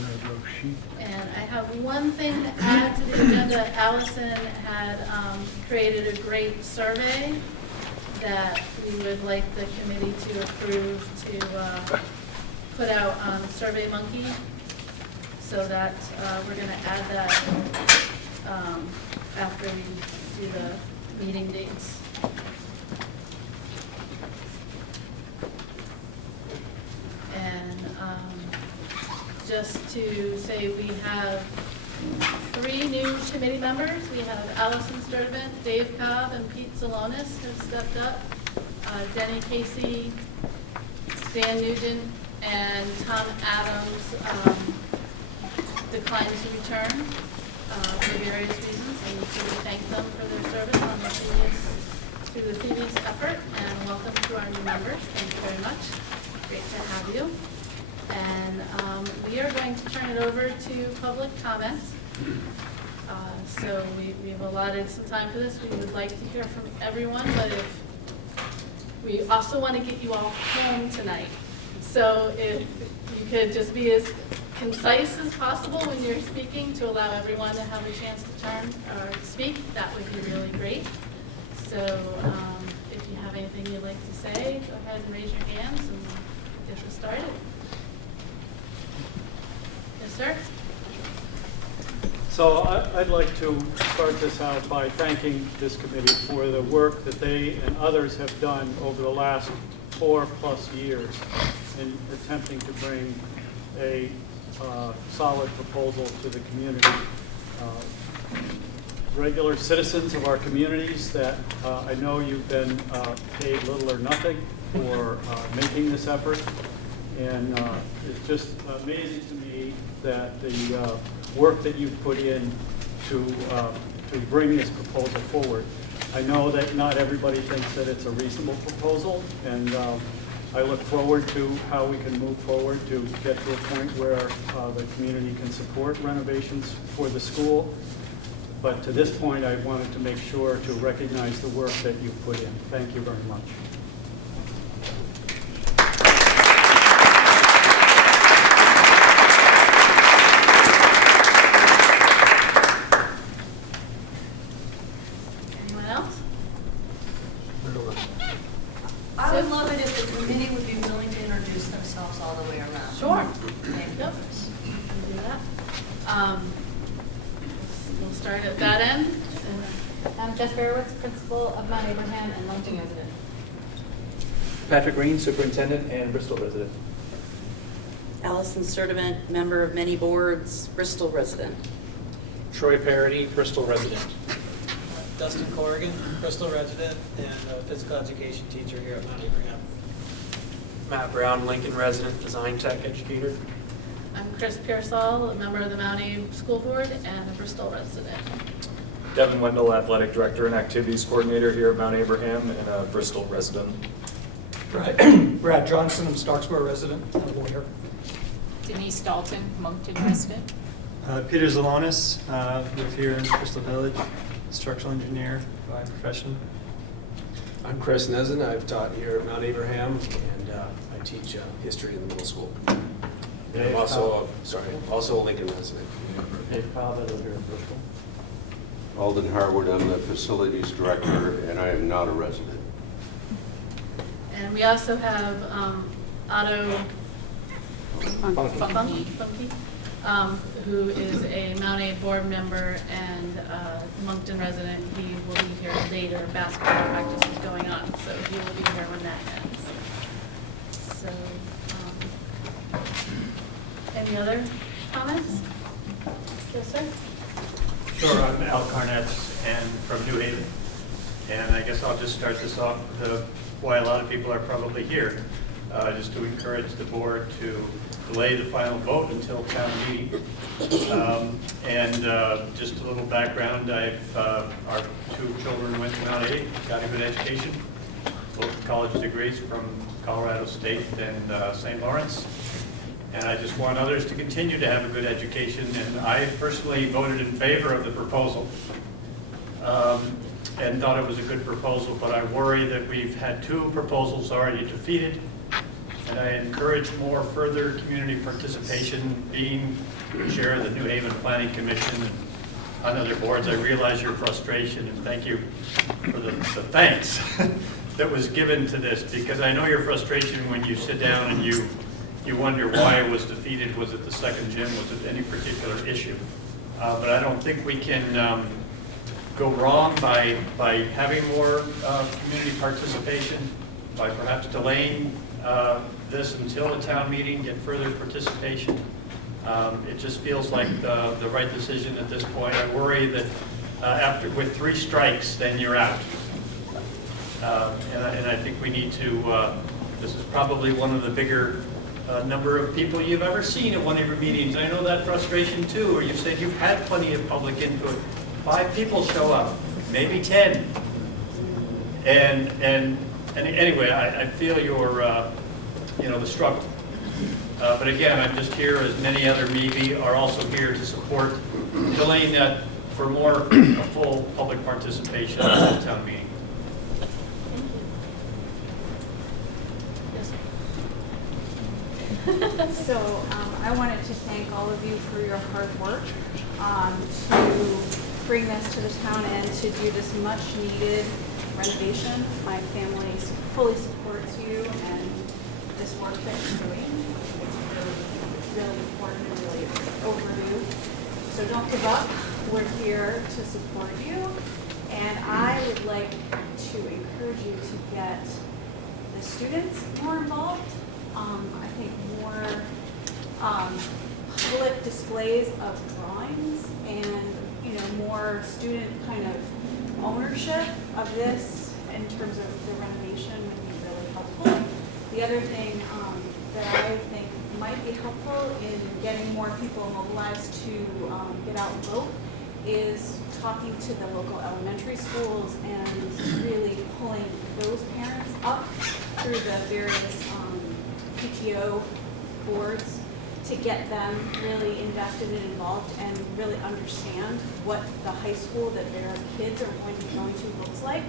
And I have one thing to add to the agenda. Allison had created a great survey that we would like the committee to approve to put out on SurveyMonkey, so that we're going to add that after we do the meeting dates. And just to say, we have 3 new committee members. We have Allison Sturdivant, Dave Cobb, and Pete Salonis have stepped up. Denny Casey, Dan Nugent, and Tom Adams declined to return for various reasons, and so we thank them for their service on the previous effort, and welcome to our new members. Thank you very much. Great to have you. And we are going to turn it over to public comments. So we've allotted some time for this. We would like to hear from everyone, but we also want to get you all home tonight. So if you could just be as concise as possible when you're speaking to allow everyone to have a chance to turn or speak, that would be really great. So if you have anything you'd like to say, go ahead and raise your hands and get this started. Yes, sir? So I'd like to start this out by thanking this committee for the work that they and others have done over the last 4+ years in attempting to bring a solid proposal to the community. Regular citizens of our communities that I know you've been paid little or nothing for making this effort. And it's just amazing to me that the work that you've put in to bring this proposal forward. I know that not everybody thinks that it's a reasonable proposal, and I look forward to how we can move forward to get to a point where the community can support renovations for the school. But to this point, I wanted to make sure to recognize the work that you've put in. Thank you very much. I would love it if the committee would be willing to introduce themselves all the way around. Sure. Thank you. Yep. We can do that. We'll start at that end. I'm Jess Berowitz, principal of Mount Abraham and Moncton resident. Patrick Green, superintendent and Bristol resident. Allison Sturdivant, member of many boards, Bristol resident. Troy Parody, Bristol resident. Dustin Corrigan, Bristol resident and physical education teacher here at Mount Abraham. Matt Brown, Lincoln resident, design tech educator. I'm Chris Pearsall, a member of the Mount Abe School Board and a Bristol resident. Devin Wendell, athletic director and activities coordinator here at Mount Abraham and a Bristol resident. Brad Johnson, I'm Starksboro resident, a lawyer. Denise Dalton, Moncton resident. Peter Zalonis, live here in Bristol Village, structural engineer by profession. I'm Chris Nezen. I've taught here at Mount Abraham, and I teach history in the middle school. I'm also a Lincoln resident. Dave Cobb, I live here in Bristol. Alden Harwood, I'm the facilities director, and I am not a resident. And we also have Otto Funky, who is a Mount Abe board member and Moncton resident. He will be here later. Basketball practice is going on, so he will be here when that ends. So, any other comments? Yes, sir. Sure, I'm Al Carnetz and from New Haven. And I guess I'll just start this off with why a lot of people are probably here, just to encourage the board to delay the final vote until town meeting. Just a little background, our 2 children went to Mount Abe, got a good education, both college degrees from Colorado State and St. Lawrence. And I just want others to continue to have a good education, and I personally voted in favor of the proposal and thought it was a good proposal, but I worry that we've had 2 proposals already defeated, and I encourage more further community participation. Being chair of the New Haven Planning Commission and on other boards, I realize your frustration, and thank you for the thanks that was given to this, because I know your frustration when you sit down and you wonder why it was defeated. Was it the second gym? Was it any particular issue? But I don't think we can go wrong by having more community participation, by perhaps delaying this until a town meeting, get further participation. It just feels like the right decision at this point. I worry that with 3 strikes, then you're out. And I think we need to, this is probably one of the bigger number of people you've ever seen at one of your meetings. I know that frustration too, or you've said you've had plenty of public input. 5 people show up, maybe 10. And anyway, I feel your, the struggle. But again, I'm just here, as many other maybe are also here to support delaying that for more full public participation at the town meeting. So I wanted to thank all of you for your hard work to bring this to the town and to do this much needed renovation. My family fully supports you and this work that you're doing. It's really important and really overdue. So don't give up. We're here to support you. And I would like to encourage you to get the students more involved. I think more public displays of drawings and more student kind of ownership of this in terms of the renovation would be really helpful. The other thing that I think might be helpful in getting more people mobilized to get out and vote is talking to the local elementary schools and really pulling those parents up through the various PTO boards to get them really invested and involved and really understand what the high school that their kids are going to be going to looks like.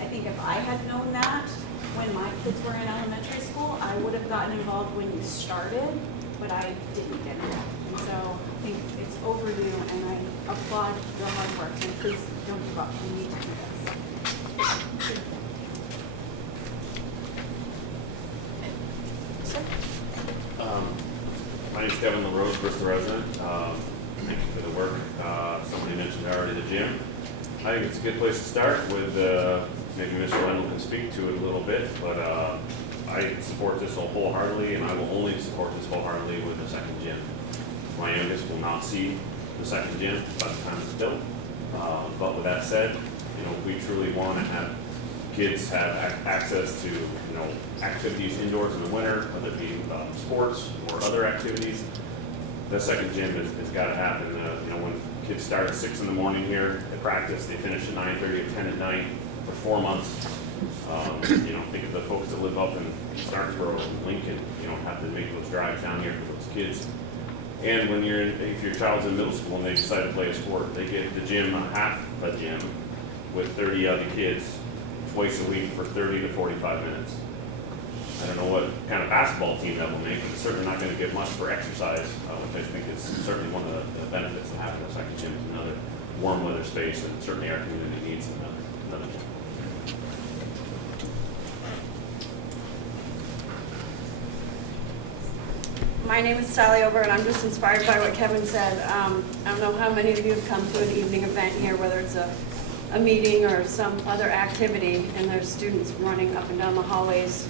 I think if I had known that when my kids were in elementary school, I would have gotten involved when you started, but I didn't get involved. And so I think it's overdue, and I applaud your hard work, and please don't give up. We need to do this. My name's Kevin LaRose, Bristol resident. Thank you for the work. Somebody mentioned already the gym. I think it's a good place to start with, maybe Mr. Wendell can speak to it a little bit, but I support this wholeheartedly, and I will only support this wholeheartedly with the second gym. My youngest will not see the second gym by the time it's built. But with that said, we truly want to have kids have access to, activities indoors in the winter, whether it be sports or other activities. The second gym has got to happen. When kids start at 6 in the morning here at practice, they finish at 9:30 or 10 at night for 4 months. Think of the folks that live up in Starksboro and Lincoln, have to make those drives down here for those kids. And if your child's in middle school and they decide to play a sport, they get the gym, half a gym, with 30 other kids twice a week for 30 to 45 minutes. I don't know what kind of basketball team that will make, but it's certainly not going to get much for exercise, which I think is certainly one of the benefits of having a second gym, is another warm weather space, and certainly our community needs another gym. My name is Sally Ober, and I'm just inspired by what Kevin said. I don't know how many of you have come to an evening event here, whether it's a meeting or some other activity, and there's students running up and down the hallways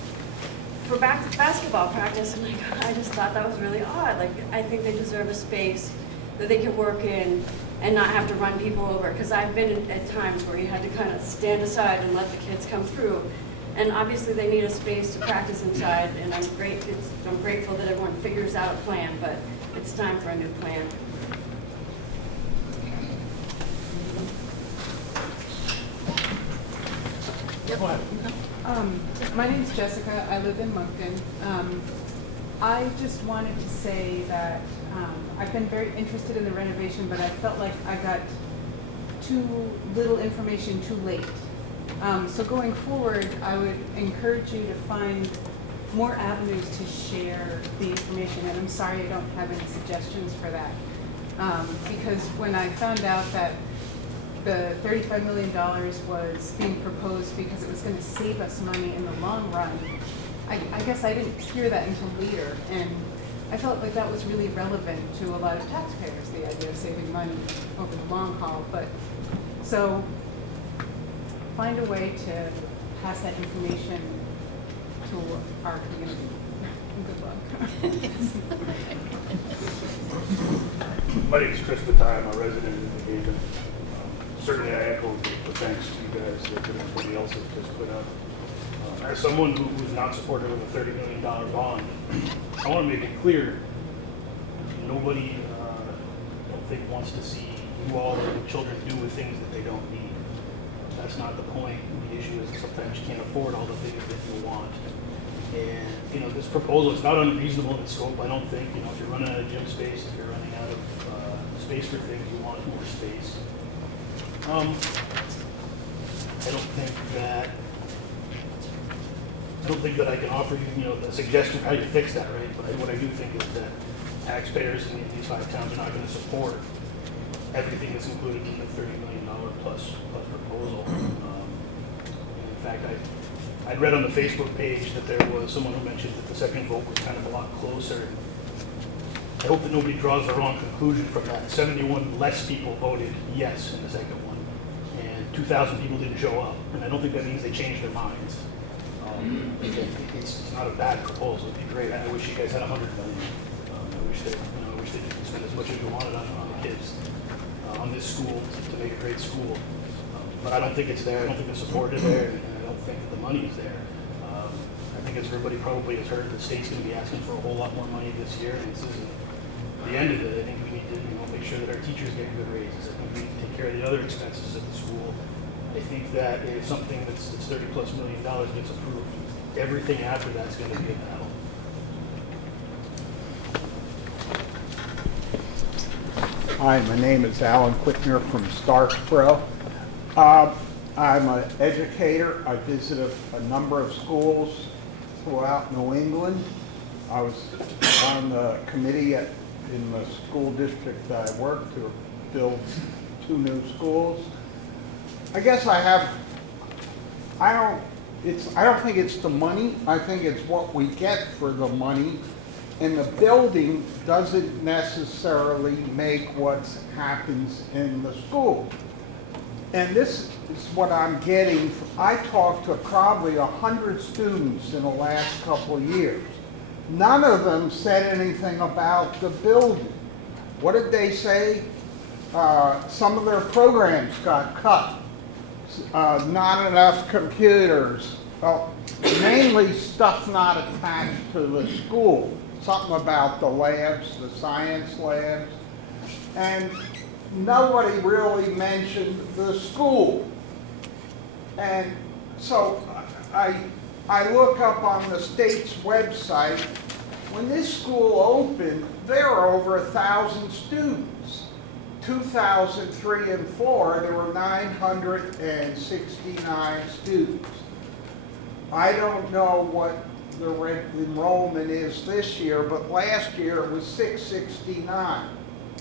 for basketball practice. And I just thought that was really odd. I think they deserve a space that they can work in and not have to run people over. Because I've been at times where you had to kind of stand aside and let the kids come through. And obviously they need a space to practice inside, and I'm grateful that everyone figures out a plan, but it's time for a new plan. My name's Jessica. I live in Moncton. I just wanted to say that I've been very interested in the renovation, but I felt like I got too little information too late. So going forward, I would encourage you to find more avenues to share the information, and I'm sorry I don't have any suggestions for that. Because when I found out that the $35 million was being proposed because it was going to save us money in the long run, I guess I didn't hear that until later, and I felt like that was really relevant to a lot of taxpayers, the idea of saving money over the long haul. But so find a way to pass that information to our community. Good luck. My name is Chris Batai. I'm a resident in the Haven. Certainly I echo the thanks to you guys that everybody else has just put up. As someone who's not supportive of a $30 million bond, I want to make it clear, nobody, I don't think, wants to see you all or the children do with things that they don't need. That's not the point. The issue is that sometimes you can't afford all the things that you want. And, you know, this proposal is not unreasonable in scope. I don't think, you know, if you're running out of gym space, if you're running out of space for things, you want more space. I don't think that I can offer you, you know, a suggestion of how you fix that, right? But what I do think is that taxpayers in these 5 towns are not going to support everything that's included in the $30 million plus proposal. In fact, I'd read on the Facebook page that there was someone who mentioned that the second vote was kind of a lot closer. I hope that nobody draws the wrong conclusion from that. 71 less people voted yes in the second one, and 2,000 people didn't show up. And I don't think that means they changed their minds. It's not a bad proposal. It'd be great. I wish you guys had $100 million. I wish they could spend as much as you wanted on the kids, on this school to make a great school. But I don't think it's there. I don't think the support is there, and I don't think that the money is there. I think as everybody probably has heard, the state's going to be asking for a whole lot more money this year, and this isn't the end of it. I think we need to, you know, make sure that our teachers get good raises. I think we need to take care of the other expenses at the school. I think that if something that's $30+ million gets approved, everything after that's going to be a battle. Hi, my name is Alan Quickner from Starksboro. I'm an educator. I visited a number of schools throughout New England. I was on the committee in the school district that I worked to build 2 new schools. I guess I don't think it's the money. I think it's what we get for the money. And the building doesn't necessarily make what happens in the school. And this is what I'm getting. I talked to probably 100 students in the last couple of years. None of them said anything about the building. What did they say? Some of their programs got cut. Not enough computers. Well, mainly stuff not attached to the school. Something about the labs, the science labs. And nobody really mentioned the school. And so I look up on the state's website. When this school opened, there were over 1,000 students. 2003 and 4, there were 969 students. I don't know what the enrollment is this year, but last year it was 669.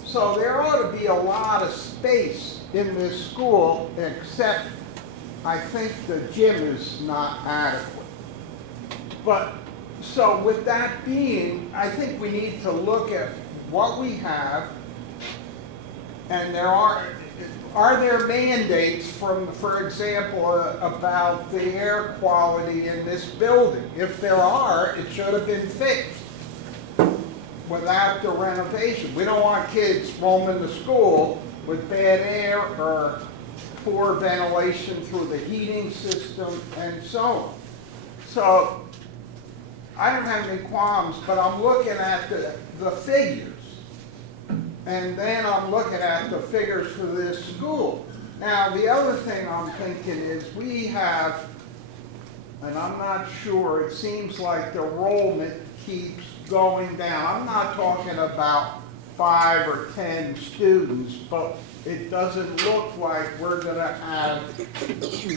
So there ought to be a lot of space in this school, except I think the gym is not adequate. But so with that being, I think we need to look at what we have. And are there mandates from, for example, about the air quality in this building? If there are, it should have been fixed without the renovation. We don't want kids roaming the school with bad air or poor ventilation through the heating system and so on. So I don't have any qualms, but I'm looking at the figures. And then I'm looking at the figures for this school. Now, the other thing I'm thinking is we have, and I'm not sure, it seems like the enrollment keeps going down. I'm not talking about 5 or 10 students, but it doesn't look like we're going to have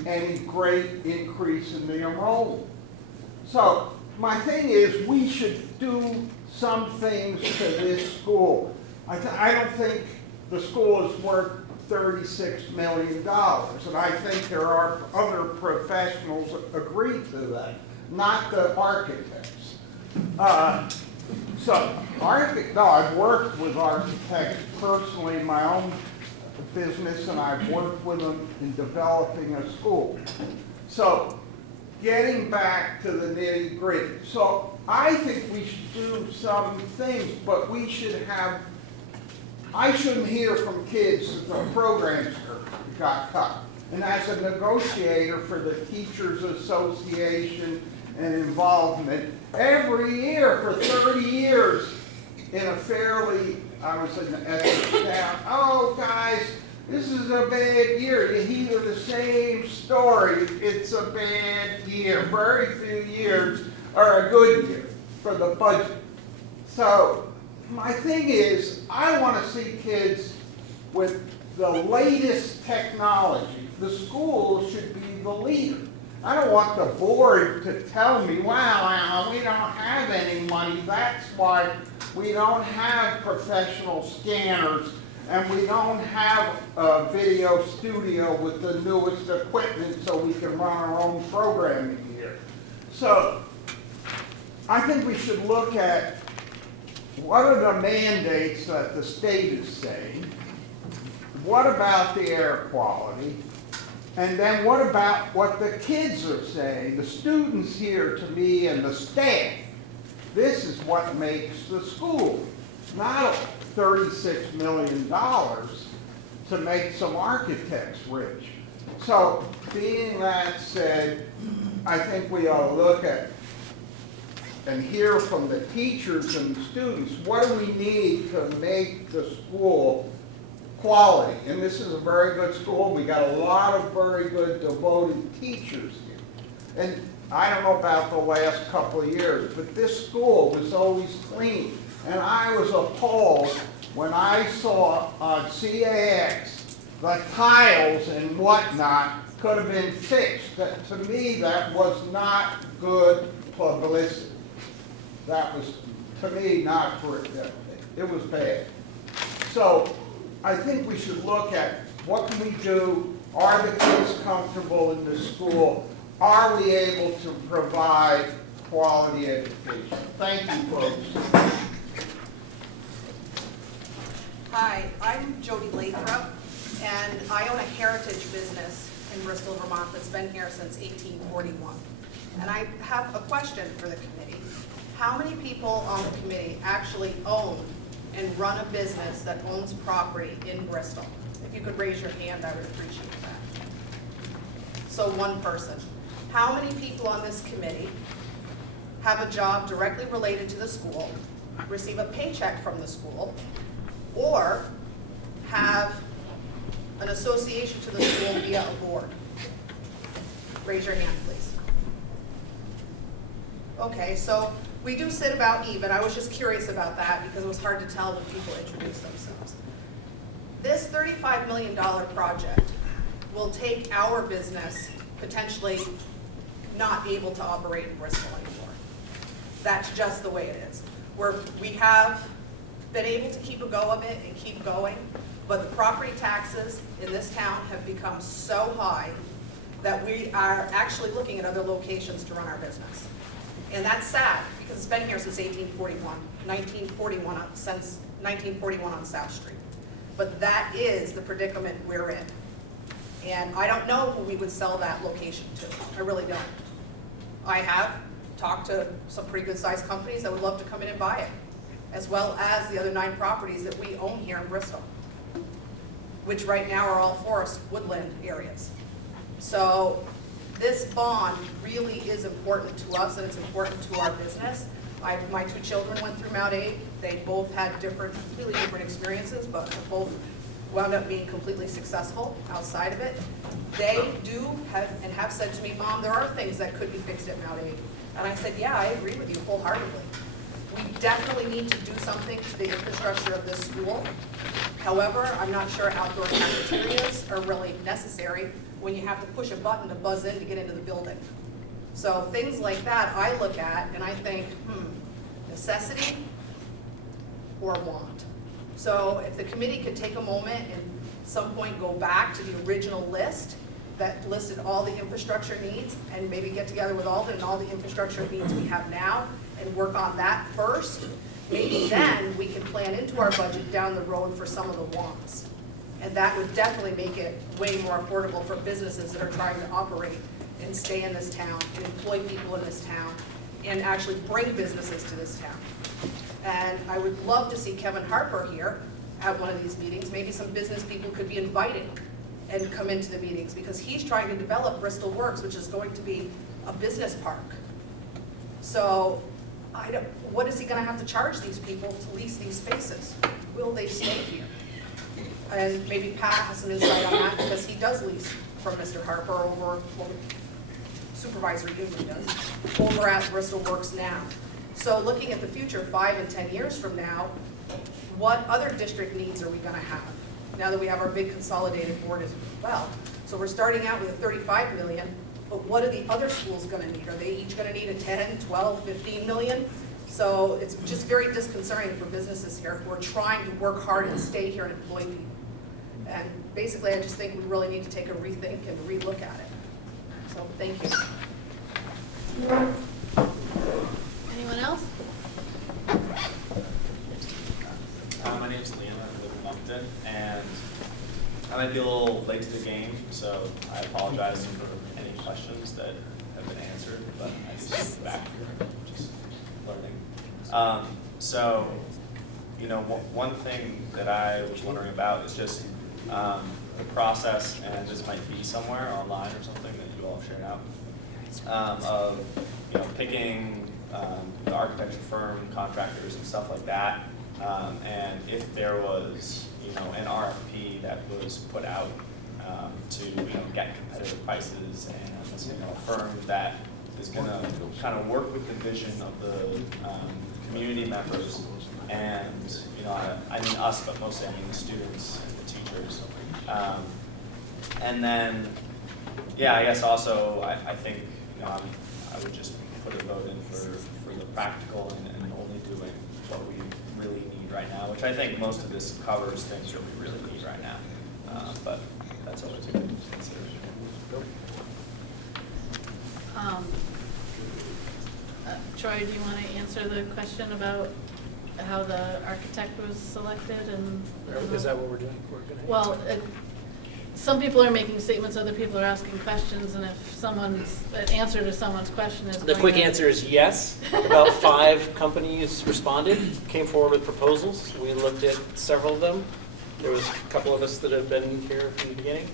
any great increase in the enrollment. So my thing is, we should do some things to this school. I don't think the school is worth $36 million, and I think there are other professionals that agree to that, not the architects. I've worked with architects personally in my own business, and I've worked with them in developing a school. So, getting back to the nitty-gritty. So, I think we should do some things, but we should have, I shouldn't hear from kids that the programs got cut. And as a negotiator for the Teachers Association and involvement, every year for 30 years in a fairly, I was in the ethics down, oh guys, this is a bad year. You hear the same story. It's a bad year. Very few years are a good year for the budget. So my thing is, I want to see kids with the latest technology. The school should be the leader. I don't want the board to tell me, well, we don't have any money. That's why we don't have professional scanners and we don't have a video studio with the newest equipment so we can run our own programming here. So I think we should look at what are the mandates that the state is saying, what about the air quality, and then what about what the kids are saying, the students here to me and the staff. This is what makes the school, not $36 million to make some architects rich. So being that said, I think we ought to look at and hear from the teachers and the students, what do we need to make the school quality? And this is a very good school. We got a lot of very good devoted teachers here. And I don't know about the last couple of years, but this school was always clean. And I was appalled when I saw on CAX the tiles and whatnot could have been fixed. That, to me, that was not good publicity. That was, to me, not for it. It was bad. So I think we should look at what can we do? Are the kids comfortable in the school? Are we able to provide quality education? Thank you, folks. Hi, I'm Jody Lathrop, and I own a heritage business in Bristol, Vermont that's been here since 1841. And I have a question for the committee. How many people on the committee actually own and run a business that owns property in Bristol? If you could raise your hand, I would appreciate that. So one person. How many people on this committee have a job directly related to the school, receive a paycheck from the school, or have an association to the school via a board? Raise your hand, please. Okay, so we do sit about even. I was just curious about that because it was hard to tell when people introduce themselves. This $35 million project will take our business potentially not able to operate in Bristol anymore. That's just the way it is. We have been able to keep a go of it and keep going, but the property taxes in this town have become so high that we are actually looking at other locations to run our business. And that's sad, because it's been here since 1941, since 1941 on South Street. But that is the predicament we're in. And I don't know who we would sell that location to. I really don't. I have talked to some pretty good sized companies that would love to come in and buy it, as well as the other 9 properties that we own here in Bristol, which right now are all forest woodland areas. So this bond really is important to us, and it's important to our business. My 2 children went through Mount Aid. They both had completely different experiences, but both wound up being completely successful outside of it. They do have said to me, Mom, there are things that could be fixed at Mount Aid. And I said, yeah, I agree with you wholeheartedly. We definitely need to do something to the infrastructure of this school. However, I'm not sure outdoor cafeterias are really necessary when you have to push a button to buzz in to get into the building. So things like that I look at and I think, necessity or want. So if the committee could take a moment and at some point go back to the original list that listed all the infrastructure needs and maybe get together with Alden and all the infrastructure needs we have now and work on that first, maybe then we can plan into our budget down the road for some of the wants. And that would definitely make it way more affordable for businesses that are trying to operate and stay in this town and employ people in this town and actually bring businesses to this town. And I would love to see Kevin Harper here at one of these meetings. Maybe some business people could be invited and come into the meetings because he's trying to develop Bristol Works, which is going to be a business park. So what is he going to have to charge these people to lease these spaces? Will they stay here? And maybe Pat has some insight on that because he does lease from Mr. Harper over, well, Supervisor usually does, over at Bristol Works now. So looking at the future, 5 and 10 years from now, what other district needs are we going to have? Now that we have our big consolidated board as well. So we're starting out with a $35 million, but what are the other schools going to need? Are they each going to need a 10, 12, 15 million? So it's just very disconcerting for businesses here who are trying to work hard and stay here and employ people. And basically, I just think we really need to take a rethink and relook at it. So thank you. Anyone else? My name is Liam. I live in Moncton, and I might be a little late to the game, so I apologize for any questions that have been answered, but I just back here, just learning. So, you know, one thing that I was wondering about is just the process, and this might be somewhere online or something that you all shared out, of picking the architecture firm, contractors, and stuff like that. And if there was, an RFP that was put out to, get competitive prices and a firm that is going to kind of work with the vision of the community members and, I mean us, but mostly I mean the students and the teachers. And then, yeah, I guess also I think, I would just put a vote in for the practical and only doing what we really need right now, which I think most of this covers things that we really need right now. But that's always a good consideration. Troy, do you want to answer the question about how the architect was selected? And Is that what we're doing? well, some people are making statements, other people are asking questions, and if an answer to someone's question is The quick answer is yes. About 5 companies responded, came forward with proposals. We looked at several of them. There was a couple of us that have been here from the beginning.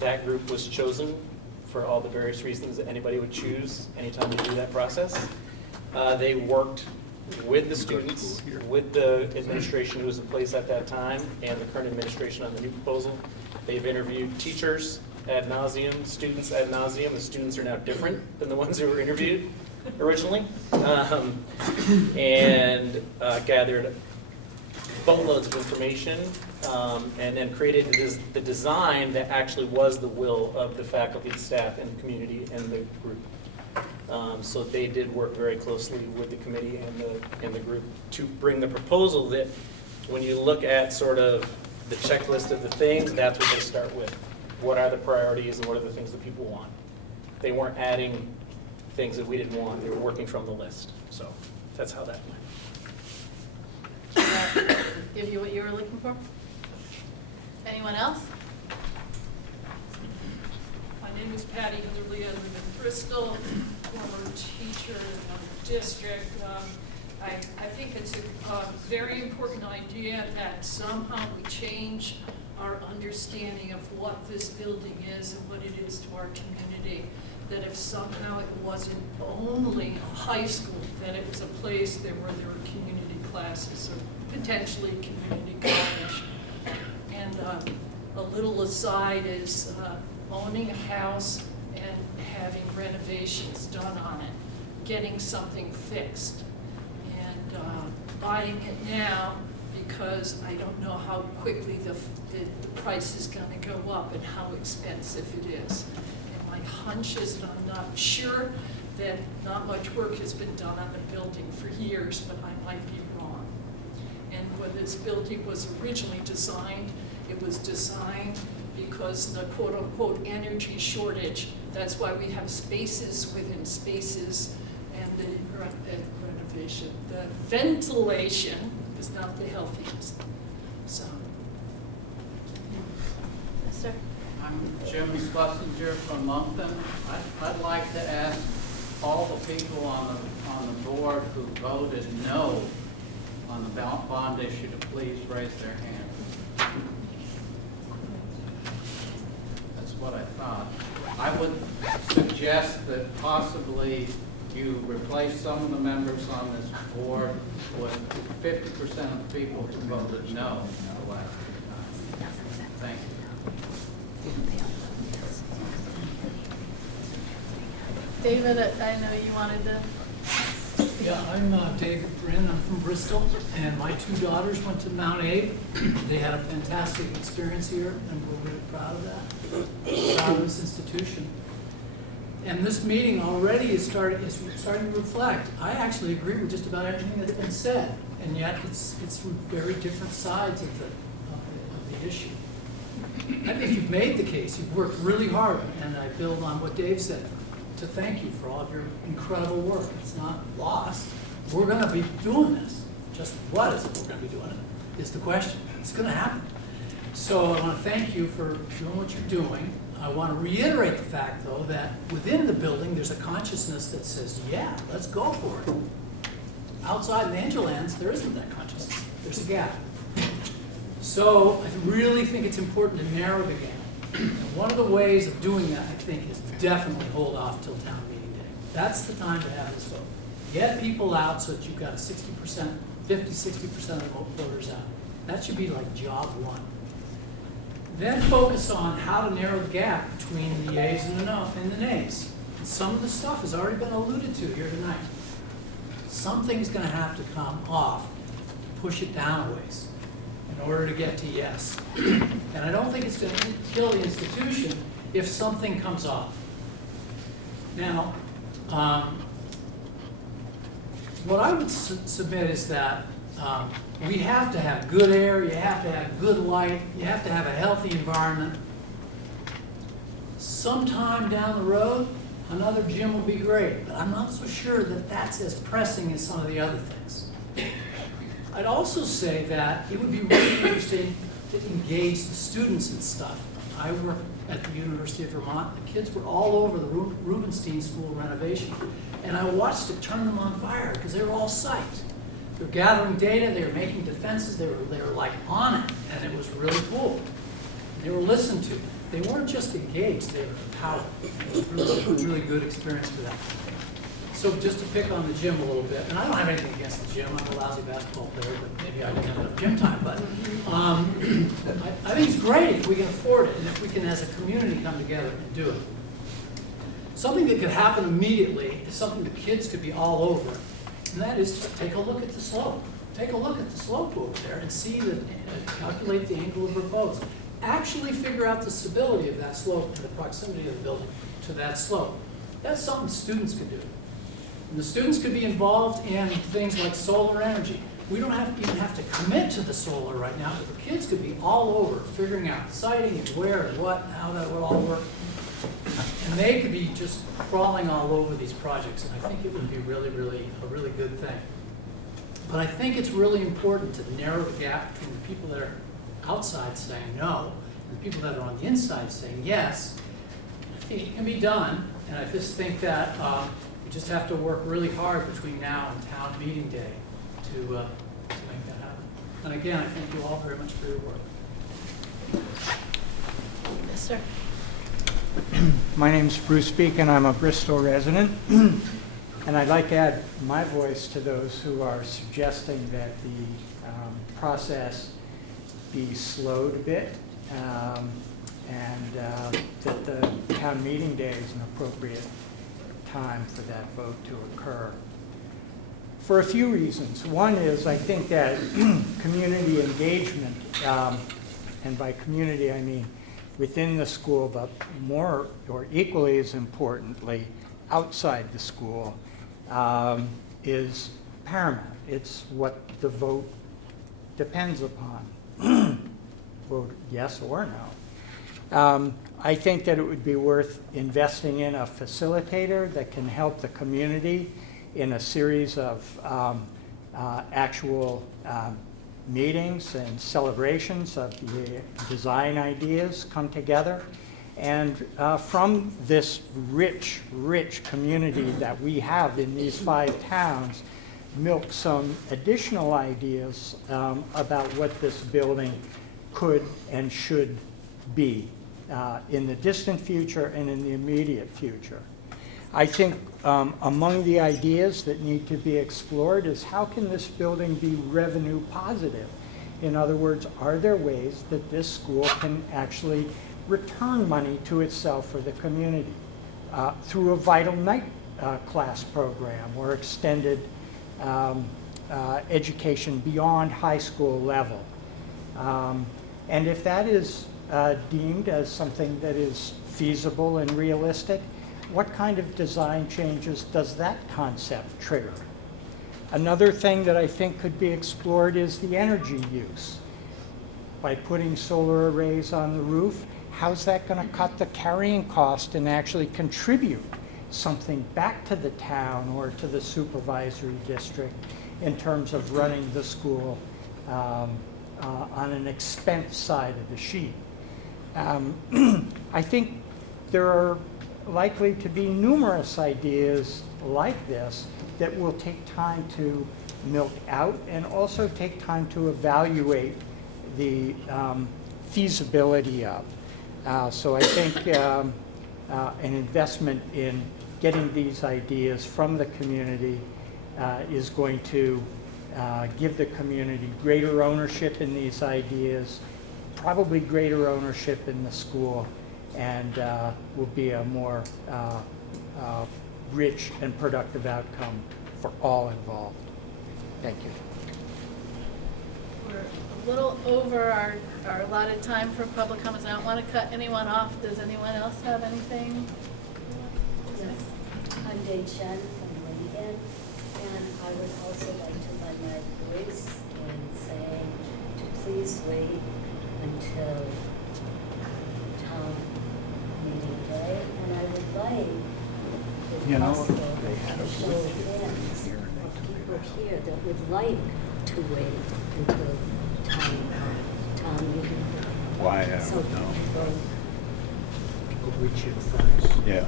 That group was chosen for all the various reasons that anybody would choose anytime we do that process. They worked with the students, with the administration who was in place at that time, and the current administration on the new proposal. They've interviewed teachers ad nauseum, students ad nauseum. The students are now different than the ones who were interviewed originally, and gathered boatloads of information, and then created the design that actually was the will of the faculty, staff, and the community and the group. So they did work very closely with the committee and the group to bring the proposal that when you look at sort of the checklist of the things, that's what they start with. What are the priorities and what are the things that people want? They weren't adding things that we didn't want. They were working from the list. So that's how that went. Did that give you what you were looking for? Anyone else? My name is Patty Hitherly. I live in Bristol, former teacher in the district. I think it's a very important idea that somehow we change our understanding of what this building is and what it is to our community. That if somehow it wasn't only a high school, that it was a place where there were community classes or potentially community college. And a little aside is owning a house and having renovations done on it, getting something fixed, and buying it now because I don't know how quickly the price is going to go up and how expensive it is. And my hunch is, and I'm not sure, that not much work has been done on the building for years, but I might be wrong. And when this building was originally designed, it was designed because the quote-unquote energy shortage. That's why we have spaces within spaces, and the renovation, the ventilation is not the healthiest. So. Yes, sir. I'm Jim Schlesinger from Moncton. I'd like to ask all the people on the board who voted no on the bond issue to please raise their hand. That's what I thought. I would suggest that possibly you replace some of the members on this board with 50% of the people who voted no the last time. Thank you. David, I know you wanted to. Yeah, I'm David Bryn. I'm from Bristol, and my two daughters went to Mount Abe. They had a fantastic experience here, and we're really proud of that, proud of this institution. And this meeting already is starting to reflect. I actually agree with just about everything that's been said, and yet it's very different sides of the issue. I think you've made the case. You've worked really hard, and I build on what Dave said, to thank you for all of your incredible work. It's not lost. We're going to be doing this. Just what is it we're going to be doing it is the question. It's going to happen. So I want to thank you for doing what you're doing. I want to reiterate the fact, though, that within the building there's a consciousness that says, yeah, let's go for it. Outside in the Angelands, there isn't that consciousness. There's a gap. So I really think it's important to narrow the gap. And one of the ways of doing that, I think, is definitely hold off till town meeting day. That's the time to have this vote. Get people out so that you've got 60%, 50, 60% of the voters out. That should be like job one. Then focus on how to narrow the gap between the yeas and the nays. And some of the stuff has already been alluded to here tonight. Something's going to have to come off, push it down a ways in order to get to yes. And I don't think it's going to kill the institution if something comes off. Now, what I would submit is that we have to have good air, you have to have good light, you have to have a healthy environment. Sometime down the road, another gym will be great, but I'm not so sure that that's as pressing as some of the other things. I'd also say that it would be really interesting to engage the students in stuff. I work at the University of Vermont. The kids were all over the Rubenstein School renovation, and I watched it turn them on fire because they were all psyched. They were gathering data, they were making defenses, they were like on it, and it was really cool. They were listened to. They weren't just engaged, they were empowered. It was a really good experience for them. So just to pick on the gym a little bit, and I don't have anything against the gym, I'm a lousy basketball player, but maybe I didn't have enough gym time, but I think it's great if we can afford it, and if we can as a community come together and do it. Something that could happen immediately is something the kids could be all over, and that is just take a look at the slope. Take a look at the slope over there and see calculate the angle of repose. Actually figure out the stability of that slope and the proximity of the building to that slope. That's something students could do. And the students could be involved in things like solar energy. We don't even have to commit to the solar right now, but the kids could be all over figuring out siting and where and what and how that would all work. And they could be just crawling all over these projects, and I think it would be really, really a really good thing. But I think it's really important to narrow the gap between the people that are outside saying no and the people that are on the inside saying yes. I think it can be done, and I just think that we just have to work really hard between now and town meeting day to make that happen. And again, I thank you all very much for your work. Yes, sir. My name's Bruce Beacon. I'm a Bristol resident. And I'd like to add my voice to those who are suggesting that the process be slowed a bit and that the town meeting day is an appropriate time for that vote to occur. For a few reasons. One is I think that community engagement, and by community I mean within the school, but more or equally as importantly, outside the school, is paramount. It's what the vote depends upon. Vote yes or no. I think that it would be worth investing in a facilitator that can help the community in a series of actual meetings and celebrations of the design ideas come together. And from this rich, rich community that we have in these 5 towns, milk some additional ideas about what this building could and should be in the distant future and in the immediate future. I think among the ideas that need to be explored is how can this building be revenue positive? In other words, are there ways that this school can actually return money to itself for the community through a Vital Night class program or extended education beyond high school level? And if that is deemed as something that is feasible and realistic, what kind of design changes does that concept trigger? Another thing that I think could be explored is the energy use. By putting solar arrays on the roof, how's that going to cut the carrying cost and actually contribute something back to the town or to the supervisory district in terms of running the school on an expense side of the sheet? I think there are likely to be numerous ideas like this that will take time to milk out and also take time to evaluate the feasibility of. So I think an investment in getting these ideas from the community is going to give the community greater ownership in these ideas, probably greater ownership in the school, and will be a more rich and productive outcome for all involved. Thank you. We're a little over our allotted time for public comments. I don't want to cut anyone off. Does anyone else have anything? Yes. I'm Dave Shen from Lincoln, and I would also like to lend my voice in saying to please wait until town meeting day, and I would like, if possible, to show hands of people here that would like to wait until town meeting day. Why? So people Richard first. Yeah.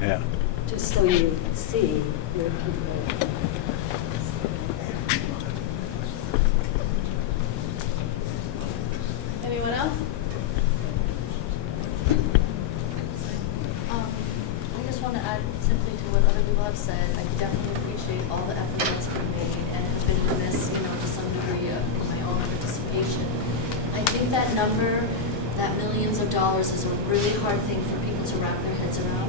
Yeah. just so you see where people. Anyone else? I just want to add simply to what other people have said. I definitely appreciate all the effort that's been made and have been remiss, to some degree of my own participation. I think that number, that millions of dollars, is a really hard thing for people to wrap their heads around.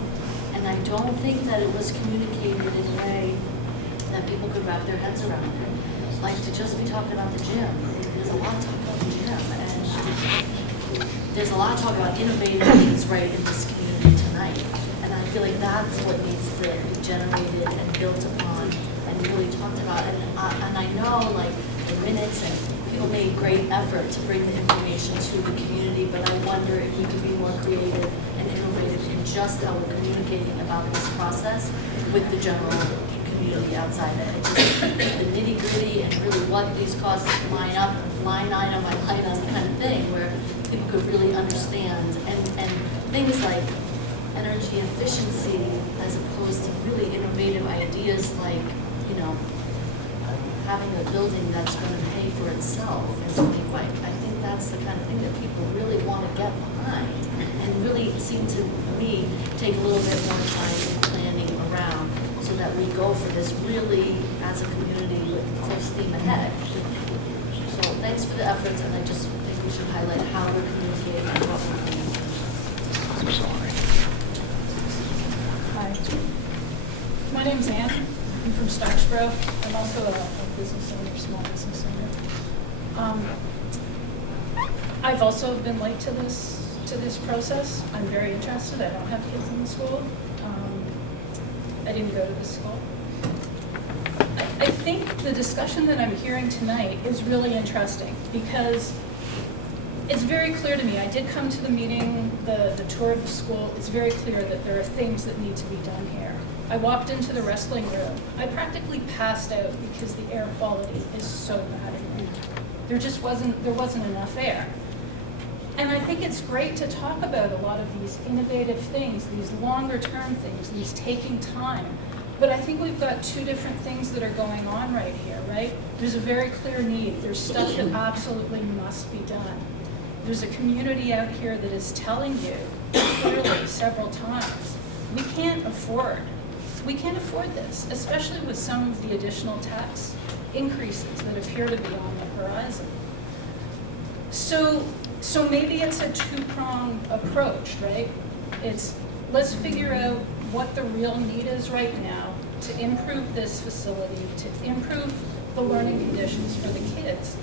And I don't think that it was communicated in a way that people could wrap their heads around it. Like to just be talking about the gym. There's a lot of talk about the gym, and there's a lot of talk about innovative things right in this community tonight. And I feel like that's what needs to be generated and built upon and really talked about. And I know like the minutes and people made great effort to bring the information to the community, but I wonder if we could be more creative and innovative in just how we're communicating about this process with the general community outside of it. Just the nitty gritty and really what these costs line up, line item by line item kind of thing, where people could really understand. And things like energy efficiency as opposed to really innovative ideas like, having a building that's going to pay for itself in 25. I think that's the kind of thing that people really want to get behind and really seem to me take a little bit more time in planning around so that we go for this really as a community with full steam ahead. So thanks for the efforts, and I just think we should highlight how we're communicating and what we're doing. I'm sorry. Hi. My name's Ann. I'm from Starksboro. I'm also a business owner, small business owner. I've also been late to this process. I'm very interested. I don't have kids in the school. I didn't go to this school. I think the discussion that I'm hearing tonight is really interesting because it's very clear to me. I did come to the meeting, the tour of the school. It's very clear that there are things that need to be done here. I walked into the wrestling room. I practically passed out because the air quality is so bad in here. There wasn't enough air. And I think it's great to talk about a lot of these innovative things, these longer term things, these taking time. But I think we've got two different things that are going on right here, right? There's a very clear need. There's stuff that absolutely must be done. There's a community out here that is telling you clearly several times, we can't afford this, especially with some of the additional tax increases that appear to be on the horizon. So maybe it's a two-pronged approach, right? It's let's figure out what the real need is right now to improve this facility, to improve the learning conditions for the kids.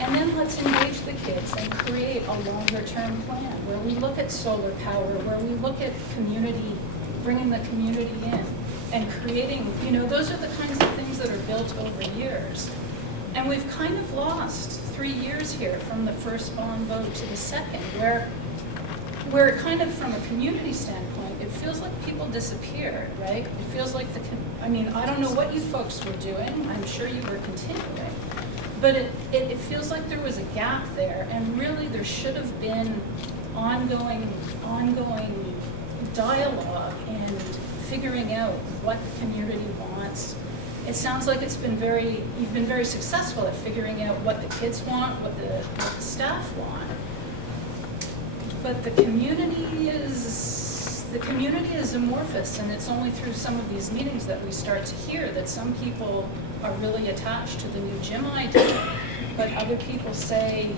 And then let's engage the kids and create a longer-term plan where we look at solar power, where we look at community, bringing the community in and creating, those are the kinds of things that are built over years. And we've kind of lost 3 years here from the first bond vote to the second, where kind of from a community standpoint, it feels like people disappeared, right? It feels like I don't know what you folks were doing. I'm sure you were continuing. But it feels like there was a gap there, and really there should have been ongoing dialogue and figuring out what the community wants. It sounds like you've been very successful at figuring out what the kids want, what the staff want. But the community is amorphous, and it's only through some of these meetings that we start to hear that some people are really attached to the new gym idea, but other people say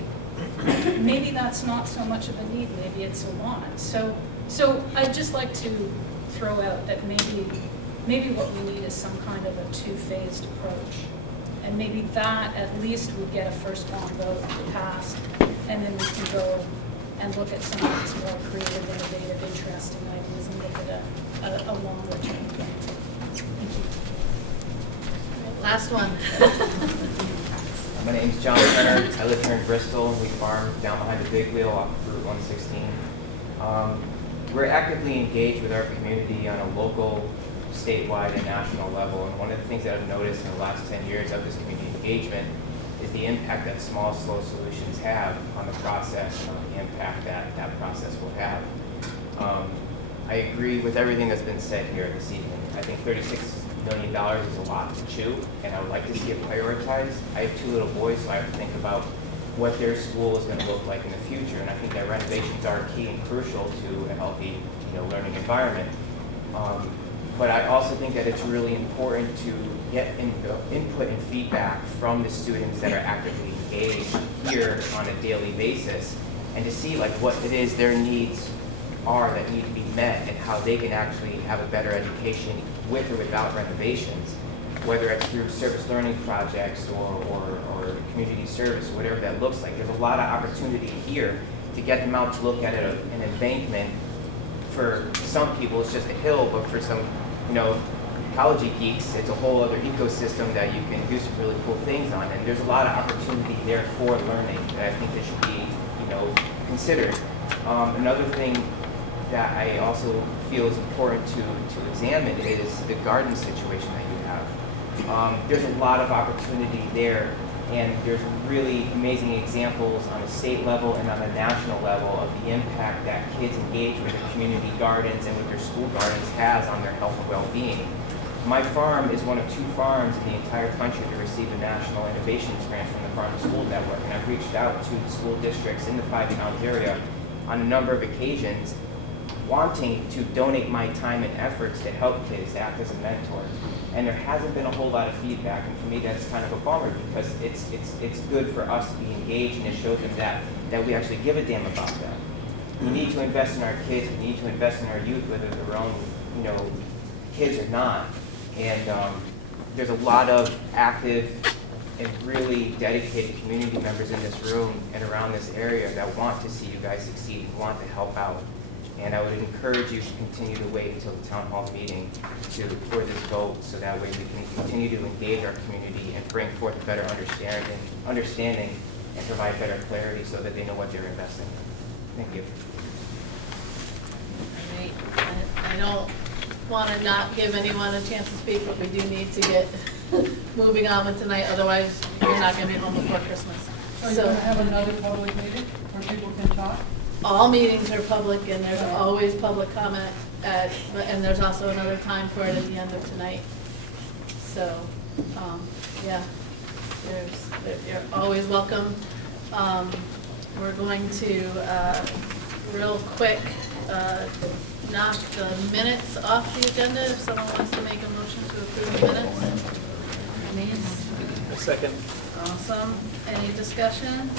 maybe that's not so much of a need, maybe it's a want. So I'd just like to throw out that maybe what we need is some kind of a two-phased approach. And maybe that at least would get a first bond vote passed, and then we can go and look at some of these more creative, innovative, interesting ideas and look at a longer term plan. Thank you. Last one. My name's John Turner. I live here in Bristol, and we farm down behind the Big Wheel off of Route 116. We're actively engaged with our community on a local, statewide, and national level. And one of the things that I've noticed in the last 10 years of this community engagement is the impact that small, slow solutions have on the process, and the impact that process will have. I agree with everything that's been said here this evening. I think $36 million is a lot to chew, and I would like to see it prioritized. I have 2 little boys, so I have to think about what their school is going to look like in the future, and I think that renovations are key and crucial to a healthy, learning environment. But I also think that it's really important to get input and feedback from the students that are actively engaged here on a daily basis, and to see what it is their needs are that need to be met and how they can actually have a better education with or without renovations, whether it's through service learning projects or community service, whatever that looks like. There's a lot of opportunity here to get them out to look at an embankment. For some people, it's just a hill, but for some, ecology geeks, it's a whole other ecosystem that you can do some really cool things on. And there's a lot of opportunity there for learning that I think that should be, considered. Another thing that I also feel is important to examine is the garden situation that you have. There's a lot of opportunity there, and there's really amazing examples on a state level and on a national level of the impact that kids engaged with their community gardens and with their school gardens has on their health and well-being. My farm is one of 2 farms in the entire country to receive a National Innovations Grant from the Farm to School Network, and I've reached out to the school districts in the 5 towns area on a number of occasions wanting to donate my time and efforts to help kids, to act as a mentor. And there hasn't been a whole lot of feedback, and for me that's kind of a bummer because it's good for us to be engaged, and it shows them that we actually give a damn about them. We need to invest in our kids, we need to invest in our youth, whether they're our own kids or not. And there's a lot of active and really dedicated community members in this room and around this area that want to see you guys succeed and want to help out. And I would encourage you to continue to wait until the town hall meeting for this vote, so that way we can continue to engage our community and bring forth a better understanding and provide better clarity so that they know what they're investing in. Thank you. Great. I don't want to not give anyone a chance to speak, but we do need to get moving on with tonight, otherwise you're not going to be home before Christmas. Are you going to have another public meeting where people can talk? All meetings are public, and there's always public comment, and there's also another time for it at the end of tonight. So, yeah, you're always welcome. We're going to, real quick, knock the minutes off the agenda. If someone wants to make a motion to approve the minutes. Denise? Second. Awesome. Any discussion?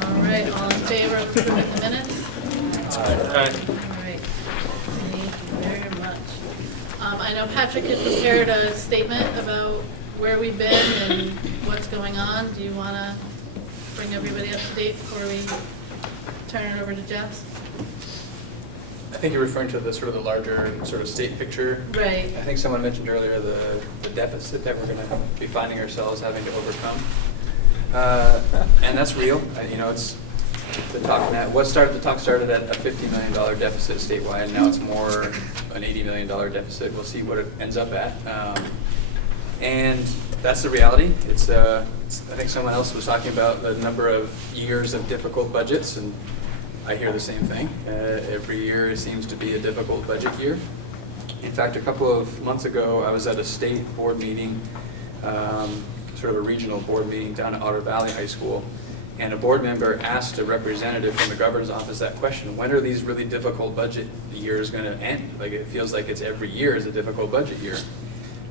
All right, all in favor of approving the minutes? Aye. All right, thank you very much. I know Patrick had prepared a statement about where we've been and what's going on. Do you want to bring everybody up to date before we turn it over to Jess? I think you're referring to the sort of the larger sort of state picture. Right. I think someone mentioned earlier the deficit that we're going to be finding ourselves having to overcome. And that's real. You know, it's the talk. The talk started at a $50 million deficit statewide, and now it's more an $80 million deficit. We'll see what it ends up at. And that's the reality. I think someone else was talking about the number of years of difficult budgets, and I hear the same thing. Every year it seems to be a difficult budget year. In fact, a couple of months ago, I was at a state board meeting, sort of a regional board meeting down at Otter Valley High School, and a board member asked a representative from the governor's office that question: when are these really difficult budget years going to end? Like, it feels like it's every year is a difficult budget year.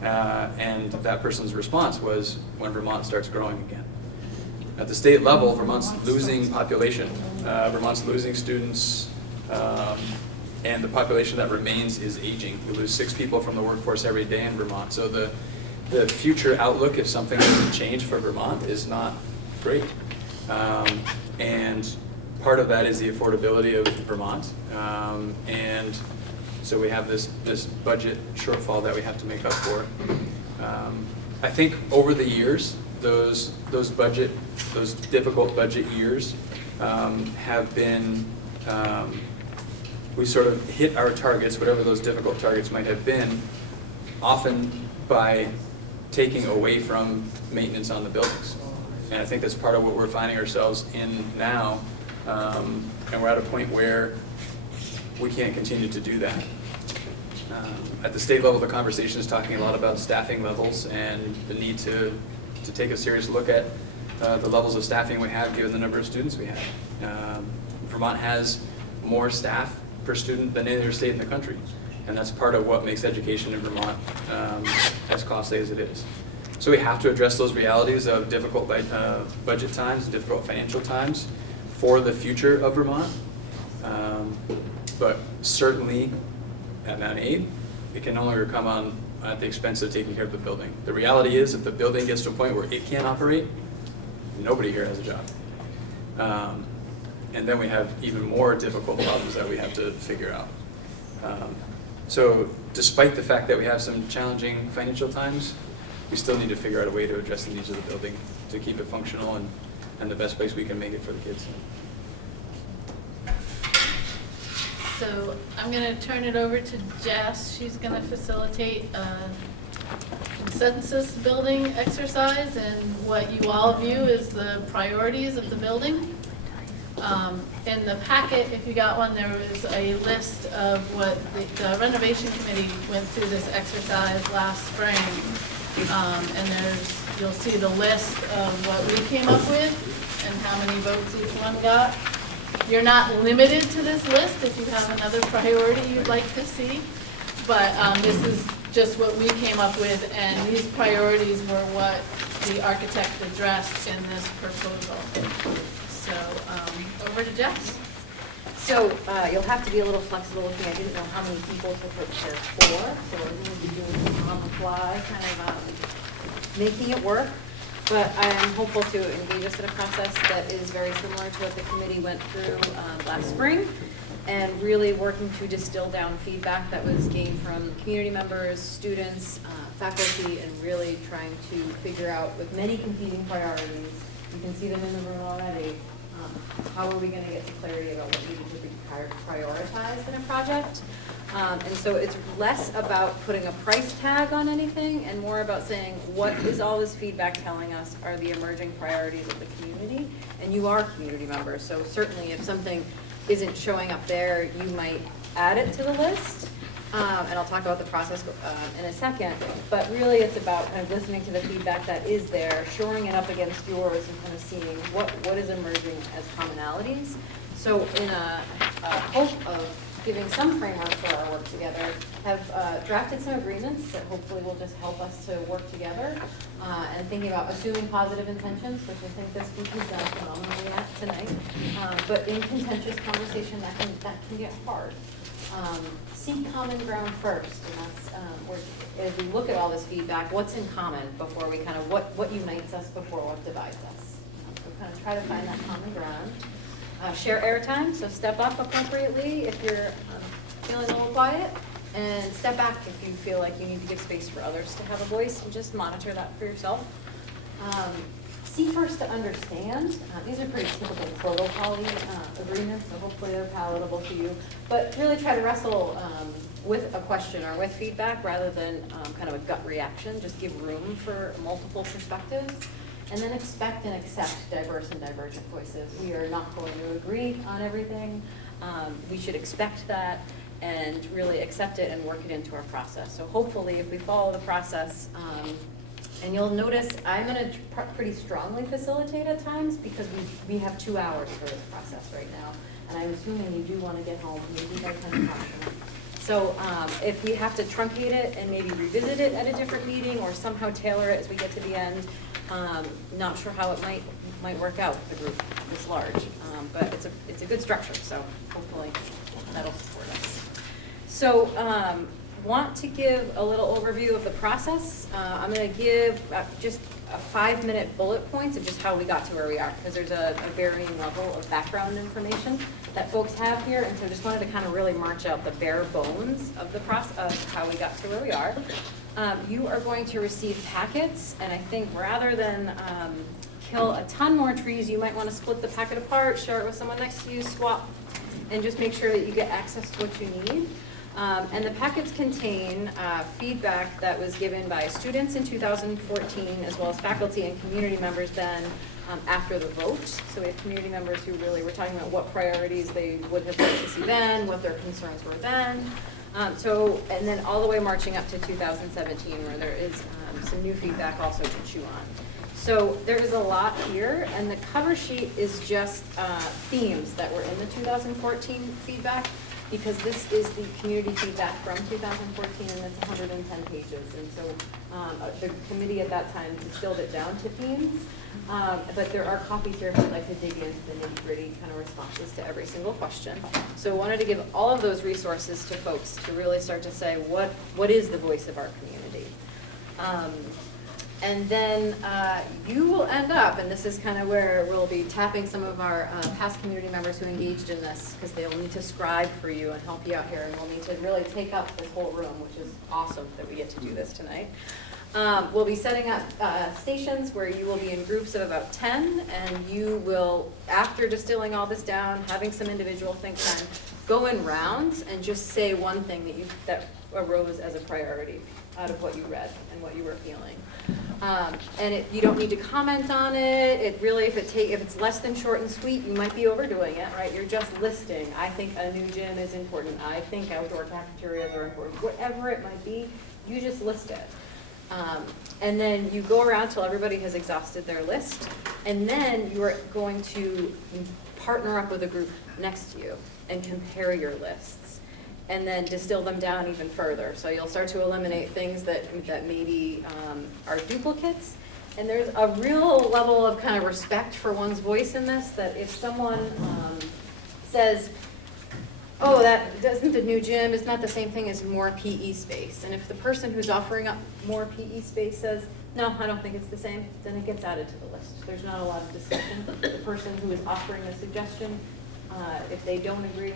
And that person's response was, when Vermont starts growing again. At the state level, Vermont's losing population. Vermont's losing students, and the population that remains is aging. We lose 6 people from the workforce every day in Vermont. So the future outlook, if something doesn't change for Vermont, is not great. And part of that is the affordability of Vermont. And so we have this budget shortfall that we have to make up for. I think over the years, those difficult budget years have been, we sort of hit our targets, whatever those difficult targets might have been, often by taking away from maintenance on the buildings. And I think that's part of what we're finding ourselves in now, and we're at a point where we can't continue to do that. At the state level, the conversation is talking a lot about staffing levels and the need to take a serious look at the levels of staffing we have given the number of students we have. Vermont has more staff per student than any other state in the country, and that's part of what makes education in Vermont as costly as it is. So we have to address those realities of difficult budget times, difficult financial times for the future of Vermont. But certainly at Mount Abe, it can no longer come on at the expense of taking care of the building. The reality is, if the building gets to a point where it can't operate, nobody here has a job. And then we have even more difficult problems that we have to figure out. So despite the fact that we have some challenging financial times, we still need to figure out a way to address the needs of the building to keep it functional and the best place we can make it for the kids. So I'm going to turn it over to Jess. She's going to facilitate a consensus building exercise and what you all view as the priorities of the building. In the packet, if you got one, there was a list of what the renovation committee went through this exercise last spring. And you'll see the list of what we came up with and how many votes each one got. You're not limited to this list if you have another priority you'd like to see, but this is just what we came up with, and these priorities were what the architect addressed in this proposal. So over to Jess. So you'll have to be a little flexible with me. I didn't know how many people to prepare for, so we're going to be doing some on the fly, kind of making it work. But I am hopeful to engage us in a process that is very similar to what the committee went through last spring, and really working to distill down feedback that was gained from community members, students, faculty, and really trying to figure out, with many competing priorities, you can see them in the room already, how are we going to get to clarity about what needed to be prioritized in a project. And so it's less about putting a price tag on anything and more about saying, what is all this feedback telling us are the emerging priorities of the community? And you are community members, so certainly if something isn't showing up there, you might add it to the list. And I'll talk about the process in a second, but really it's about kind of listening to the feedback that is there, shoring it up against yours, and kind of seeing what is emerging as commonalities. So in a hope of giving some framework for our work together, have drafted some agreements that hopefully will just help us to work together, and thinking about assuming positive intentions, which I think this group has done phenomenally at tonight. But in contentious conversation, that can get hard. Seek common ground first, and that's as we look at all this feedback, what's in common before we kind of what unites us before what divides us. So kind of try to find that common ground. Share airtime, so step up appropriately if you're feeling a little quiet, and step back if you feel like you need to give space for others to have a voice, and just monitor that for yourself. See first to understand. These are pretty typical protocol-y agreements, so hopefully they're palatable to you. But really try to wrestle with a question or with feedback rather than kind of a gut reaction. Just give room for multiple perspectives. And then expect and accept diverse and divergent voices. We are not going to agree on everything. We should expect that and really accept it and work it into our process. So hopefully if we follow the process, and you'll notice I'm going to pretty strongly facilitate at times because we have 2 hours for this process right now. And I'm assuming you do want to get home, maybe by 10 o'clock. So if we have to truncate it and maybe revisit it at a different meeting or somehow tailor it as we get to the end, not sure how it might work out with the group this large. But it's a good structure, so hopefully that'll support us. So want to give a little overview of the process. I'm going to give just a 5-minute bullet points of just how we got to where we are, because there's a varying level of background information that folks have here, and so just wanted to kind of really march out the bare bones of the process of how we got to where we are. You are going to receive packets, and I think rather than kill a ton more trees, you might want to split the packet apart, share it with someone next to you, swap, and just make sure that you get access to what you need. And the packets contain feedback that was given by students in 2014, as well as faculty and community members then after the vote. So we have community members who really were talking about what priorities they would have liked to see then, what their concerns were then. And then all the way marching up to 2017, where there is some new feedback also to chew on. So there is a lot here, and the cover sheet is just themes that were in the 2014 feedback, because this is the community feedback from 2014, and it's 110 pages. And so the committee at that time distilled it down to themes. But there are copies here if you'd like to dig into the nitty-gritty kind of responses to every single question. So I wanted to give all of those resources to folks to really start to say, what is the voice of our community? And then you will end up, and this is kind of where we'll be tapping some of our past community members who engaged in this, because they'll need to scribe for you and help you out here, and we'll need to really take up this whole room, which is awesome that we get to do this tonight. We'll be setting up stations where you will be in groups of about 10, and you will, after distilling all this down, having some individual think time, go in rounds and just say one thing that arose as a priority out of what you read and what you were feeling. And you don't need to comment on it. It really, if it's less than short and sweet, you might be overdoing it, right? You're just listing. I think a new gym is important. I think outdoor cafeterias are important. Whatever it might be, you just list it. And then you go around till everybody has exhausted their list, and then you are going to partner up with a group next to you and compare your lists, and then distill them down even further. So you'll start to eliminate things that maybe are duplicates. And there's a real level of kind of respect for one's voice in this, that if someone says, oh, that doesn't the new gym is not the same thing as more PE space. And if the person who's offering up more PE space says, no, I don't think it's the same, then it gets added to the list. There's not a lot of discussion. The person who is offering the suggestion, if they don't agree,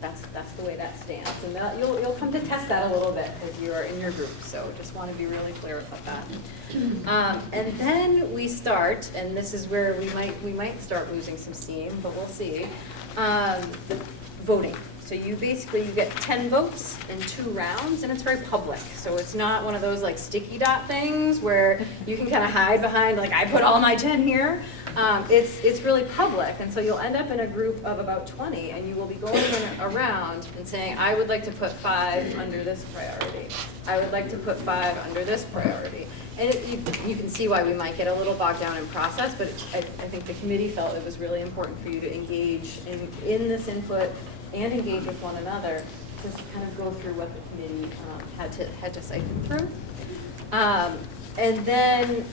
that's the way that stands. And you'll come to test that a little bit as you are in your group. So just want to be really clear about that. And then we start, and this is where we might start losing some steam, but we'll see. The voting. So you get 10 votes in 2 rounds, and it's very public. So it's not one of those like sticky dot things where you can kind of hide behind like I put all my 10 here. It's really public, and so you'll end up in a group of about 20, and you will be going around and saying, I would like to put 5 under this priority. I would like to put 5 under this priority. And you can see why we might get a little bogged down in process, but I think the committee felt it was really important for you to engage in this input and engage with one another to kind of go through what the committee had to siphon through. And then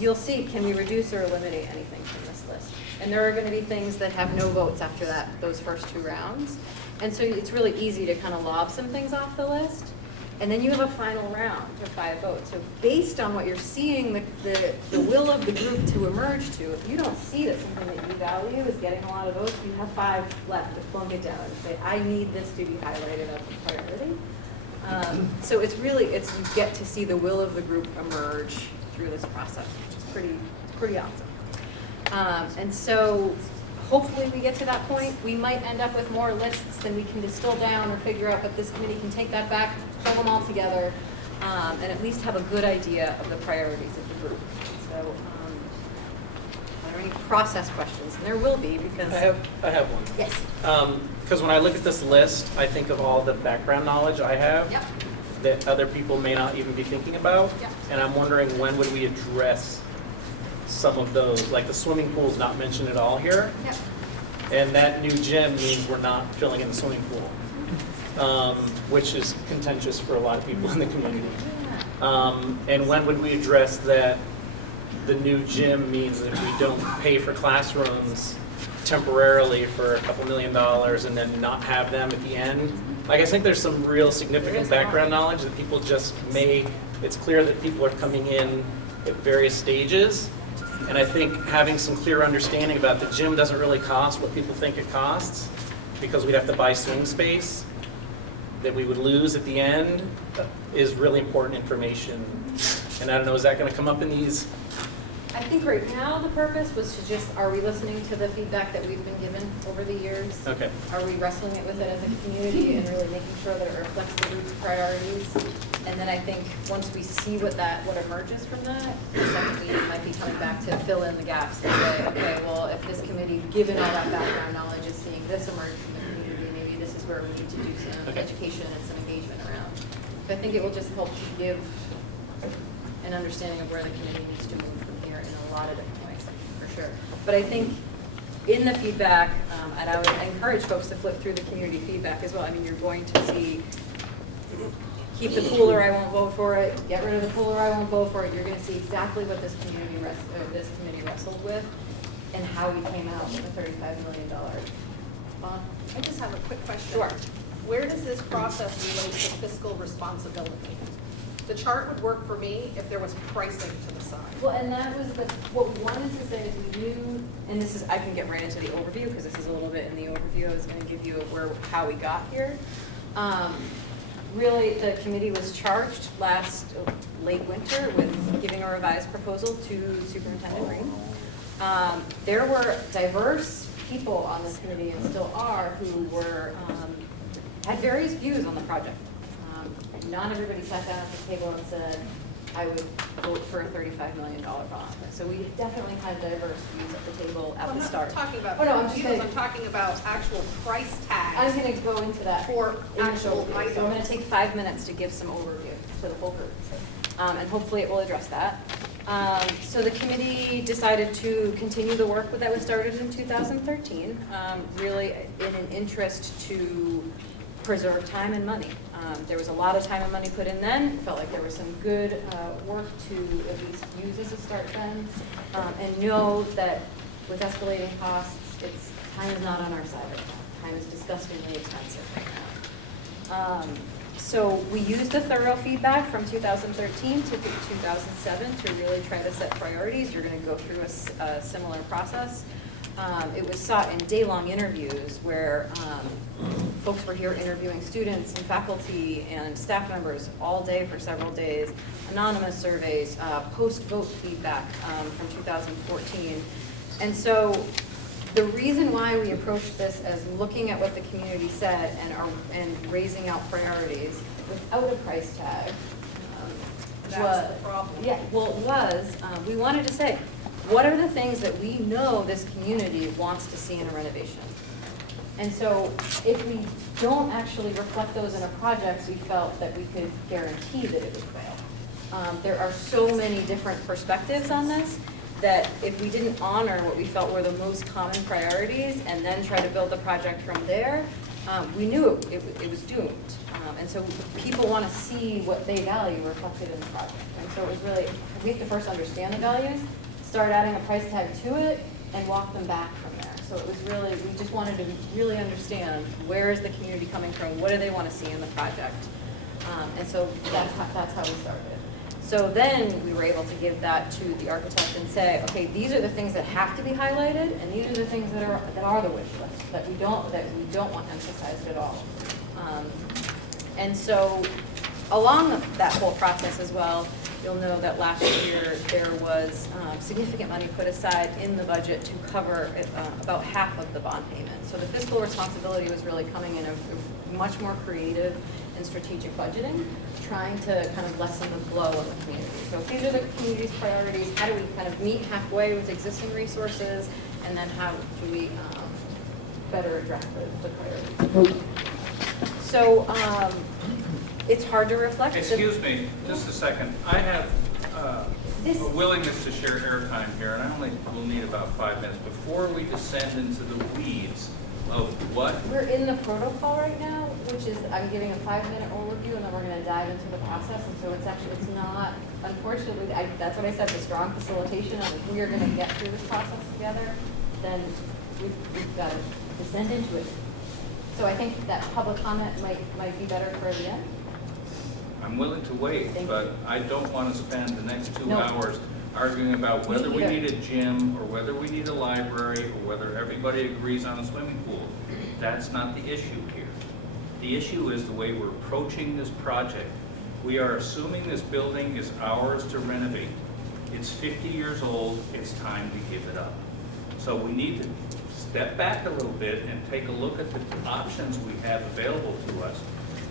you'll see, can we reduce or eliminate anything from this list? And there are going to be things that have no votes after those first 2 rounds. And so it's really easy to kind of lob some things off the list. And then you have a final round of 5 votes. So based on what you're seeing, the will of the group to emerge to, if you don't see that something that you value is getting a lot of votes, you have 5 left to plunk it down and say, I need this to be highlighted as a priority. So it's you get to see the will of the group emerge through this process, which is pretty awesome. And so hopefully we get to that point. We might end up with more lists than we can distill down or figure out, but this committee can take that back, pull them all together, and at least have a good idea of the priorities of the group. So are there any process questions? And there will be, because... I have one. Yes. Because when I look at this list, I think of all the background knowledge I have that other people may not even be thinking about. And I'm wondering, when would we address some of those? Like the swimming pool's not mentioned at all here. And that new gym means we're not filling in the swimming pool, which is contentious for a lot of people in the community. And when would we address that the new gym means that we don't pay for classrooms temporarily for a couple $1 million and then not have them at the end? Like, I think there's some real significant background knowledge that people just it's clear that people are coming in at various stages. And I think having some clear understanding about the gym doesn't really cost what people think it costs, because we'd have to buy swing space that we would lose at the end, is really important information. And I don't know, is that going to come up in these? I think right now the purpose was to just, are we listening to the feedback that we've been given over the years? Okay. Are we wrestling it with it as a community and really making sure that it reflects the group's priorities? And then I think once we see what emerges from that, the second meeting might be coming back to fill in the gaps and say, okay, well, if this committee, given all that background knowledge, is seeing this emerge from the community, maybe this is where we need to do some education and some engagement around. So I think it will just help to give an understanding of where the committee needs to move from here in a lot of different ways, for sure. But I think in the feedback, and I would encourage folks to flip through the community feedback as well. I mean, you're going to see, keep the pool or I won't vote for it, get rid of the pool or I won't vote for it. You're going to see exactly what this committee wrestled with and how we came out with a $35 million bond. I just have a quick question. Sure. Where does this process relate to fiscal responsibility? The chart would work for me if there was pricing to the side. Well, and that was what we wanted to say is we knew, and this is, I can get right into the overview because this is a little bit in the overview. I was going to give you how we got here. Really, the committee was charged late winter with giving a revised proposal to Superintendent Green. There were diverse people on this committee, and still are, who had various views on the project. Not everybody sat down at the table and said, I would vote for a $35 million bond. So we definitely had diverse views at the table at the start. I'm not talking about I'm talking about actual price tags. I'm going to go into that for actual items. So I'm going to take 5 minutes to give some overview to the whole group. And hopefully it will address that. So the committee decided to continue the work that was started in 2013, really in an interest to preserve time and money. There was a lot of time and money put in then. Felt like there was some good work to at least use as a start then. And know that with escalating costs, time is not on our side right time is disgustingly expensive right now. So we used the thorough feedback from 2013 to 2007 to really try to set priorities. You're going to go through a similar process. It was sought in day-long interviews where folks were here interviewing students and faculty and staff members all day for several days, anonymous surveys, post-vote feedback from 2014. And so the reason why we approached this as looking at what the community said and raising out priorities without a price tag That's the problem. Yeah, well, it was, we wanted to say, what are the things that we know this community wants to see in a renovation? And so if we don't actually reflect those in a project, we felt that we could guarantee that it would fail. There are so many different perspectives on this that if we didn't honor what we felt were the most common priorities and then try to build the project from there, we knew it was doomed. And so people want to see what they value reflected in the project. And so it was really, we have to first understand the values, start adding a price tag to it, and walk them back from there. So it was really, we just wanted to really understand where is the community coming from, what do they want to see in the project. And so that's how we started. So then we were able to give that to the architect and say, okay, these are the things that have to be highlighted, and these are the things that are the wish list that we don't want emphasized at all. And so along that whole process as well, you'll know that last year there was significant money put aside in the budget to cover about half of the bond payment. So the fiscal responsibility was really coming in a much more creative and strategic budgeting, trying to kind of lessen the blow of the community. So if these are the community's priorities, how do we kind of meet halfway with existing resources, and then how do we better address the priorities? So it's hard to reflect. Excuse me, just a second. I have a willingness to share airtime here, and I only will need about 5 minutes before we descend into the weeds of what. We're in the protocol right now, which is I'm giving a 5-minute overview, and then we're going to dive into the process. And so it's not, unfortunately, that's what I said, the strong facilitation of if we are going to get through this process together, then we've got to descend into it. So I think that public comment might be better for the end. I'm willing to wait, but I don't want to spend the next 2 No. hours arguing about whether we either. need a gym or whether we need a library or whether everybody agrees on a swimming pool. That's not the issue here. The issue is the way we're approaching this project. We are assuming this building is ours to renovate. It's 50 years old, it's time to give it up. So we need to step back a little bit and take a look at the options we have available to us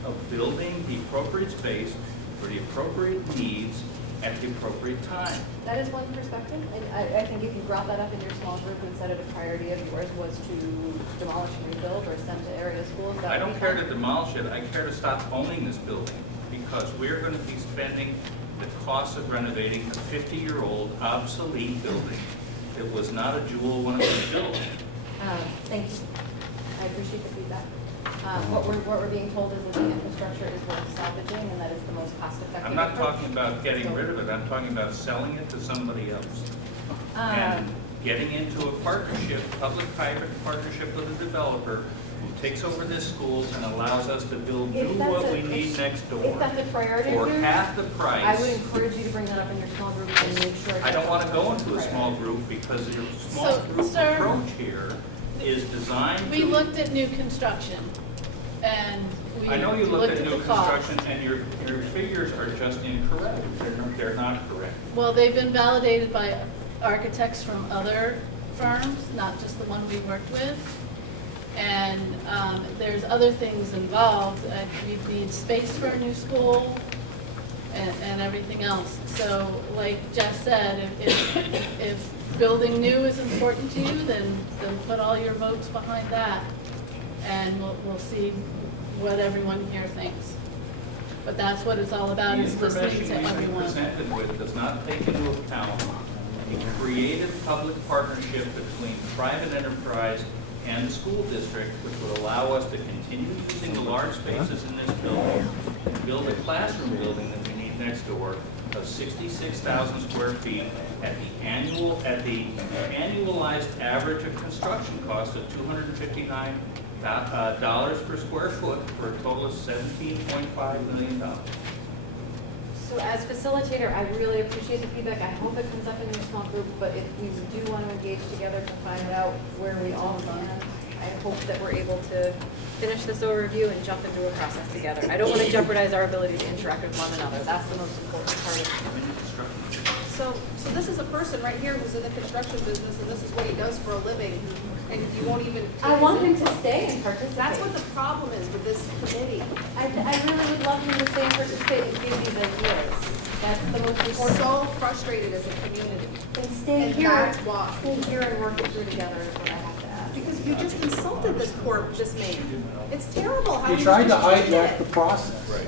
of building the appropriate space for the appropriate needs at the appropriate time. That is one perspective, and I think if you brought that up in your small group and said a priority of yours was to demolish and rebuild or send to area schools, that I would don't be care fine. to demolish it, I care to stop owning this building, because we're going to be spending the cost of renovating a 50-year-old obsolete building. It was not a jewel when it was built. Thank you. I appreciate the feedback. What we're being told is that the infrastructure is worth salvaging and that it's the most cost-effective I'm not approach. talking about getting rid of it, I'm talking about selling it to somebody else. And getting into a partnership, public-private partnership with a developer who takes over this school and allows us to build what we need next door. If that's a priority For of yours, half the price. I would encourage you to bring that up in your small group and make sure. I don't want to go into a small group because your small group sir, approach here is designed We to. looked at new construction, and we I know you looked at new the cost. construction and your figures are just incorrect. They're not correct. Well, they've been validated by architects from other firms, not just the one we worked with. And there's other things involved. We need space for a new school and everything else. So like Jeff said, if building new is important to you, then put all your votes behind that. And we'll see what everyone here thinks. But that's what it's all about, The is listening information to we've been everyone. presented with does not take into account a creative public partnership between private enterprise and the school district, which would allow us to continue using the large spaces in this building and build a classroom building that we need next door of 66,000 square feet at the annualized average of construction cost of $259 dollars per square foot for a total of $17.5 million. So as facilitator, I really appreciate the feedback. I hope it comes up in your small group, but if we do want to engage together to find out where we all stand, I hope that we're able to finish this overview and jump into a process together. I don't want to jeopardize our ability to interact with one another. That's the most important part of it. So this is a person right here who's in the construction business, and this is what he does for a living, and you won't even. I want him to stay and participate. That's what the problem is with this committee. I really would love him to stay and participate and give these ideas. That's the most We're important. so frustrated as a community. And stay And here. that's why. Stay here and work it through together is what I have to ask. Because you just insulted this man. It's terrible how You tried to just treated hijack it. the process. Right.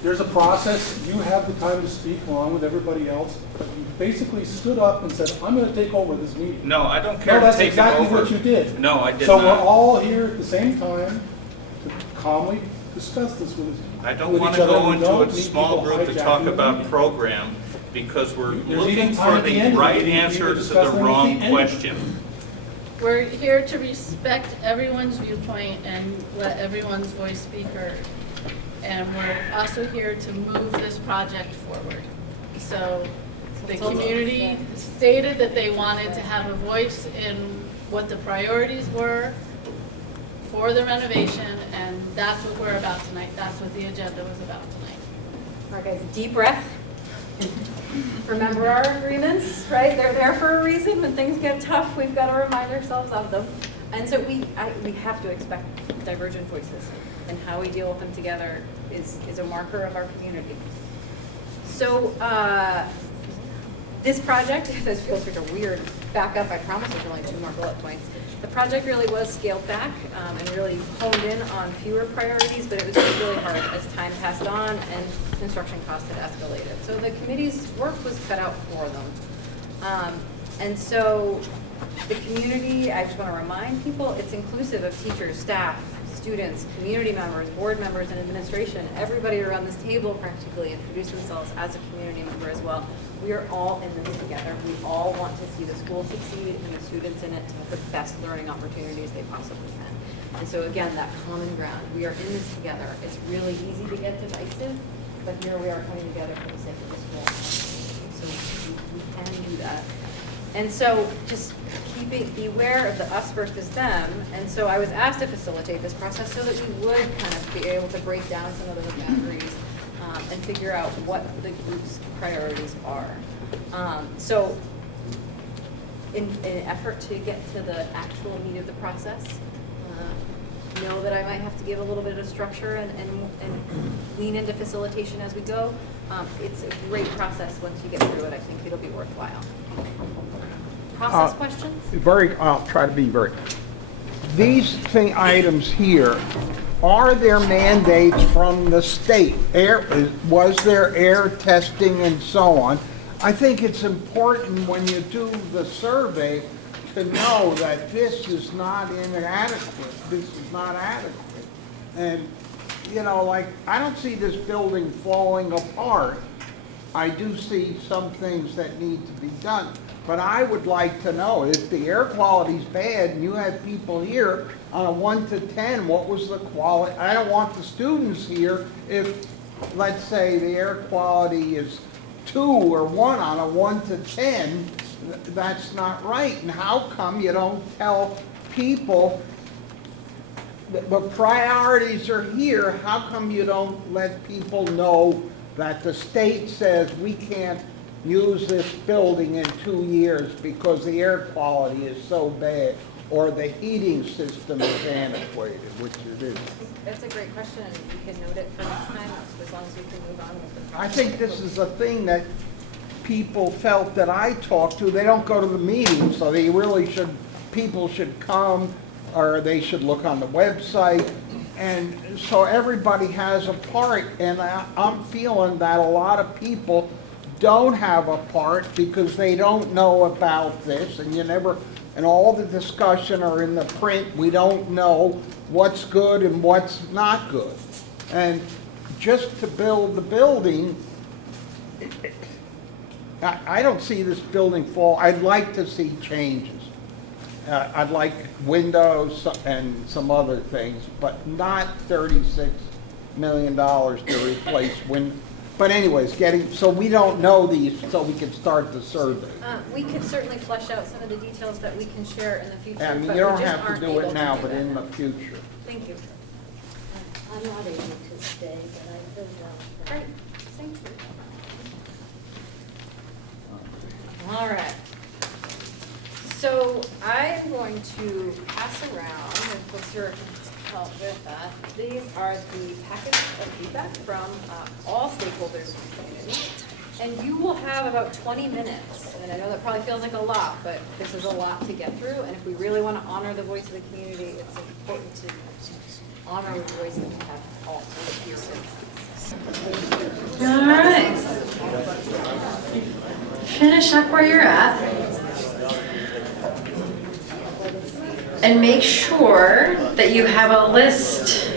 There's a process, you have the time to speak along with everybody else, but you basically stood up and said, I'm going to take over this meeting. No, I don't care No, to that's take exactly it over. what you did. No, I did So not. we're all here at the same time to calmly discuss this with I don't with want each to other. go We into don't a need small people group to hijacking talk the about meeting. program because we're There's looking even for time at the the end. right We need to answer to discuss the them at the wrong end. question. We're here to respect everyone's viewpoint and let everyone's voice be heard. And we're also here to move this project forward. So the community stated that they wanted to have a voice in what the priorities were for the renovation, and that's what we're about tonight. That's what the agenda was about tonight. All right, guys, deep breath. Remember our agreements, right? They're there for a reason. When things get tough, we've got to remind ourselves of them. And so we have to expect divergent voices, and how we deal with them together is a marker of our community. So this project, this feels like a weird backup. I promise there's only 2 more bullet points. The project really was scaled back and really honed in on fewer priorities, but it was just really hard as time passed on and construction costs had escalated. So the committee's work was cut out for them. And so the community, I just want to remind people, it's inclusive of teachers, staff, students, community members, board members, and administration. Everybody around this table practically introduced themselves as a community member as well. We are all in this together. We all want to see the school succeed and the students in it to have the best learning opportunities they possibly can. And so again, that common ground, we are in this together. It's really easy to get divisive, but here we are coming together for the sake of the school. So we can do that. And so just beware of the us versus them. And so I was asked to facilitate this process so that we would kind of be able to break down some of those boundaries and figure out what the group's priorities are. So in an effort to get to the actual meat of the process, know that I might have to give a little bit of structure and lean into facilitation as we go. It's a great process once you get through it. I think it'll be worthwhile. Process questions? I'll try to be very. These items here, are there mandates from the state? Was there air testing and so on? I think it's important when you do the survey to know that this is not inadequate. This is not adequate. And, you know, like, I don't see this building falling apart. I do see some things that need to be done. But I would like to know, if the air quality's bad and you have people here on a 1 to 10, what was the quality? I don't want the students here if, let's say, the air quality is 2 or 1 on a 1 to 10. That's not right. And how come you don't tell people the priorities are here? How come you don't let people know that the state says we can't use this building in 2 years because the air quality is so bad, or the heating system is antiquated, which it is? That's a great question, and we can note it for next time, as long as we can move on with the process. I think this is a thing that people felt that I talked to. They don't go to the meetings, so they really should, people should come, or they should look on the website. And so everybody has a part, and I'm feeling that a lot of people don't have a part because they don't know about this, and and all the discussion are in the print. We don't know what's good and what's not good. And just to build the building, I don't see this building fall. I'd like to see changes. I'd like windows and some other things, but not $36 million to replace windows. But anyways, so we don't know these, so we can start the survey. We could certainly flesh out some of the details that we can share in the future. I mean, but you we don't just have to aren't do able it now, do but that. in the future. Thank you. I'm not able to stay, but I filled out. Great, thank you. All right. So I'm going to pass around, and folks who are help with that. These are the packets of feedback from all stakeholders in the community. And you will have about 20 minutes. And I know that probably feels like a lot, but this is a lot to get through. And if we really want to honor the voice of the community, it's important to honor the voice that we have also here. All right. Finish up where you're at. And make sure that you have a list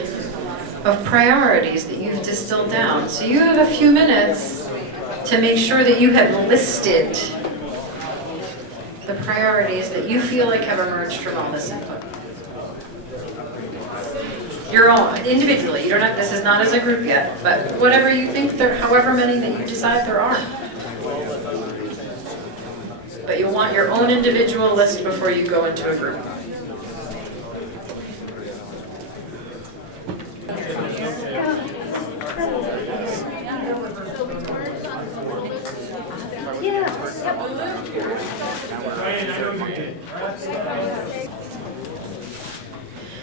of priorities that you've distilled down. So you have a few minutes to make sure that you have listed the priorities that you feel like have emerged from all this input. Your own, individually. You don't have, this is not as a group yet, but whatever you think there, however many that you decide there are. But you'll want your own individual list before you go into a group.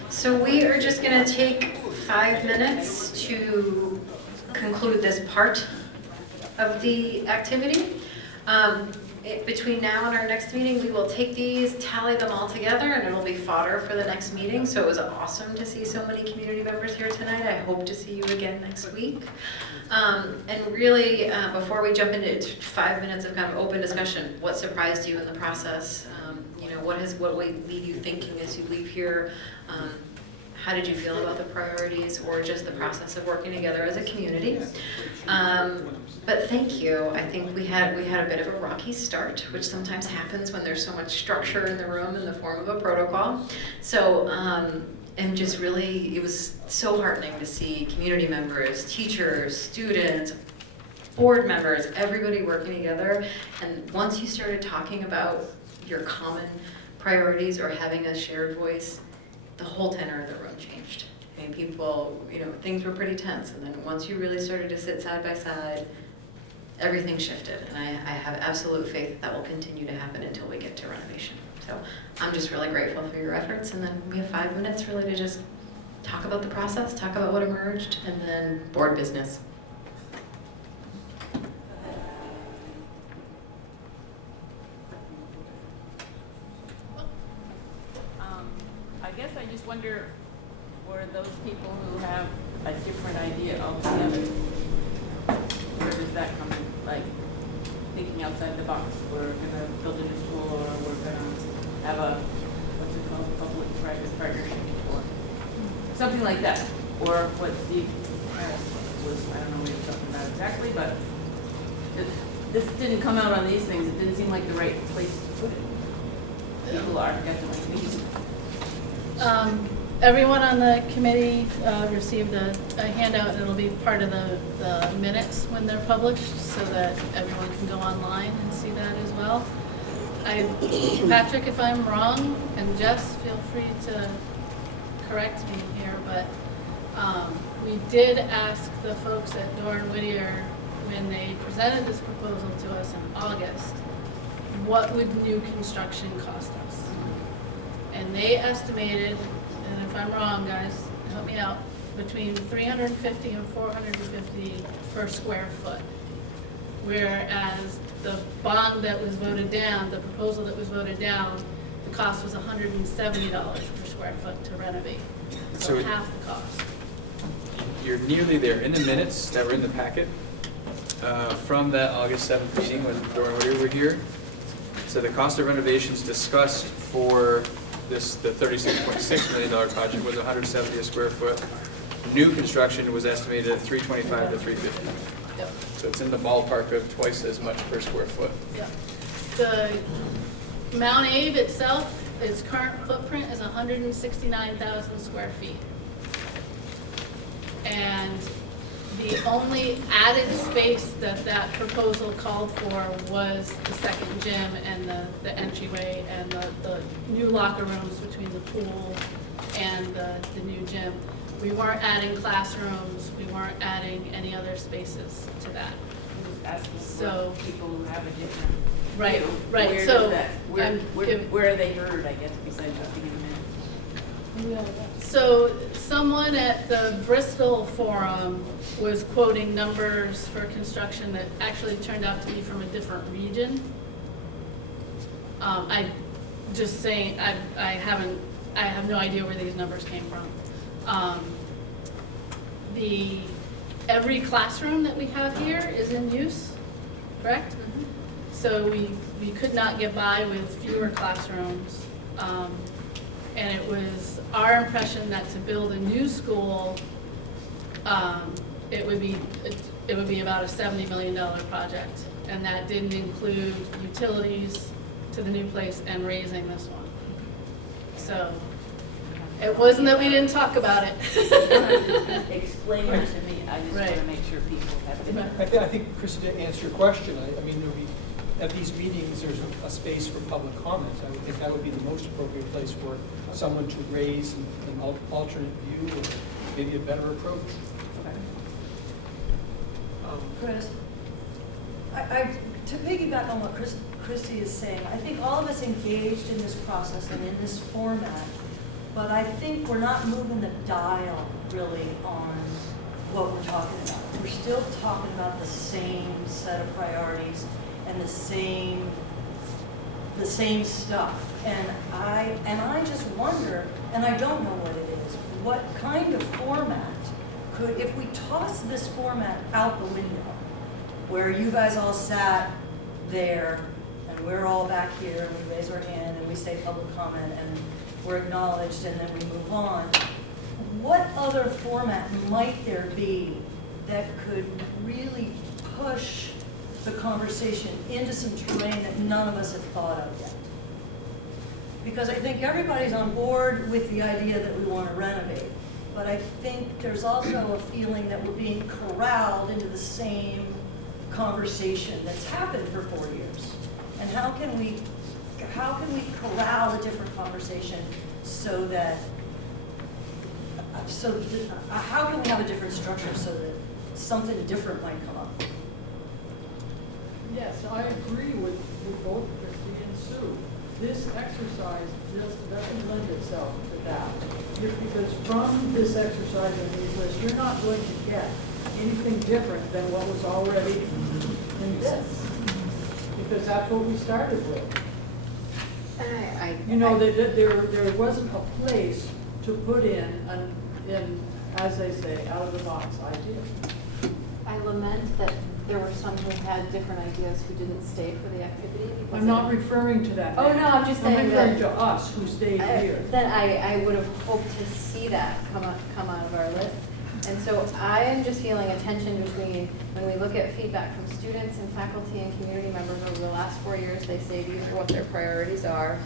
So we are just going to take 5 minutes to conclude this part of the activity. Between now and our next meeting, we will take these, tally them all together, and it'll be fodder for the next meeting. So it was awesome to see so many community members here tonight. I hope to see you again next week. And really, before we jump into 5 minutes of kind of open discussion, what surprised you in the process? You know, what will leave you thinking as you leave here? How did you feel about the priorities or just the process of working together as a community? But thank you. I think we had a bit of a rocky start, which sometimes happens when there's so much structure in the room in the form of a protocol. So, and just really, it was so heartening to see community members, teachers, students, board members, everybody working together. And once you started talking about your common priorities or having a shared voice, the whole tenor of the room changed. I mean, people, you know, things were pretty tense, and then once you really started to sit side by side, everything shifted. And I have absolute faith that will continue to happen until we get to renovation. So I'm just really grateful for your efforts, and then we have 5 minutes really to just talk about the process, talk about what emerged, and then board business. I guess I just wonder, for those people who have a different idea altogether, where does that come in? Like, thinking outside the box, we're gonna build a new school, or we're gonna have a, what's it called, public-private partnership, or something like that. Or what Steve Harris was, I don't know what he was talking about exactly, but this didn't come out on these things. It didn't seem like the right place to put it. People are definitely thinking. Everyone on the committee received a handout, and it'll be part of the minutes when they're published, so that everyone can go online and see that as well. Patrick, if I'm wrong, and Jess, feel free to correct me here, but we did ask the folks at Doran Whittier, when they presented this proposal to us in August, what would new construction cost us? And they estimated, and if I'm wrong, guys, help me out, between $350 and $450 per square foot. Whereas the bond that was voted down, the proposal that was voted down, the cost was $170 per square foot to renovate. So half the cost. You're nearly there. In the minutes that were in the packet from that August 7th meeting when Doran Whittier were here, so the cost of renovations discussed for the $36.6 million project was $170 a square foot. New construction was estimated at $325 to $350. Yep. So it's in the ballpark of twice as much per square foot. Yep. Mount Abe itself, its current footprint is 169,000 square feet. And the only added space that that proposal called for was the second gym and the entryway and the new locker rooms between the pool and the new gym. We weren't adding classrooms, we weren't adding any other spaces to that. I'm just asking So- for people who have a different. Right, view. right, Where so does that, I'm where are they heard, I guess, besides just being in So someone at the Bristol Forum was quoting numbers for construction that actually turned out to be from a different region. I just saying, I have no idea where these numbers came from. Every classroom that we have here is in use, correct? Mm-hmm. So we could not get by with fewer classrooms. And it was our impression that to build a new school, it would be about a $70 million project. And that didn't include utilities to the new place and raising this one. So it wasn't that we didn't talk about it. Explain it to me, I just want to make sure people have it. I think, Chrissy, to answer your question, I mean, at these meetings, there's a space for public comment. I would think that would be the most appropriate place for someone to raise an alternate view or maybe a better approach. Chris, to piggyback on what Christy is saying, I think all of us engaged in this process and in this format, but I think we're not moving the dial really on what we're talking about. We're still talking about the same set of priorities and the same stuff. And I just wonder, and I don't know what it is, what kind of format could, if we toss this format out the window, where you guys all sat there and we're all back here and we raise our hand and we say public comment and we're acknowledged and then we move on, what other format might there be that could really push the conversation into some terrain that none of us have thought of yet? Because I think everybody's on board with the idea that we want to renovate, but I think there's also a feeling that we're being corralled into the same conversation that's happened for 4 years. And how can we corral a different conversation so that, how can we have a different structure so that something different might come up? Yes, I agree with both Christy and Sue. This exercise just doesn't lend itself to that. Because from this exercise of these lists, you're not going to get anything different than what was already in this. Because that's what we started with. You know, there wasn't a place to put in, as they say, out-of-the-box idea. I lament that there were some who had different ideas who didn't stay for the activity. I'm not referring to that. Oh, no, I'm just saying I'm referring that. to us who stayed here. That I would have hoped to see that come out of our list. And so I am just feeling a tension between when we look at feedback from students and faculty and community members over the last 4 years, they say these are what their priorities are.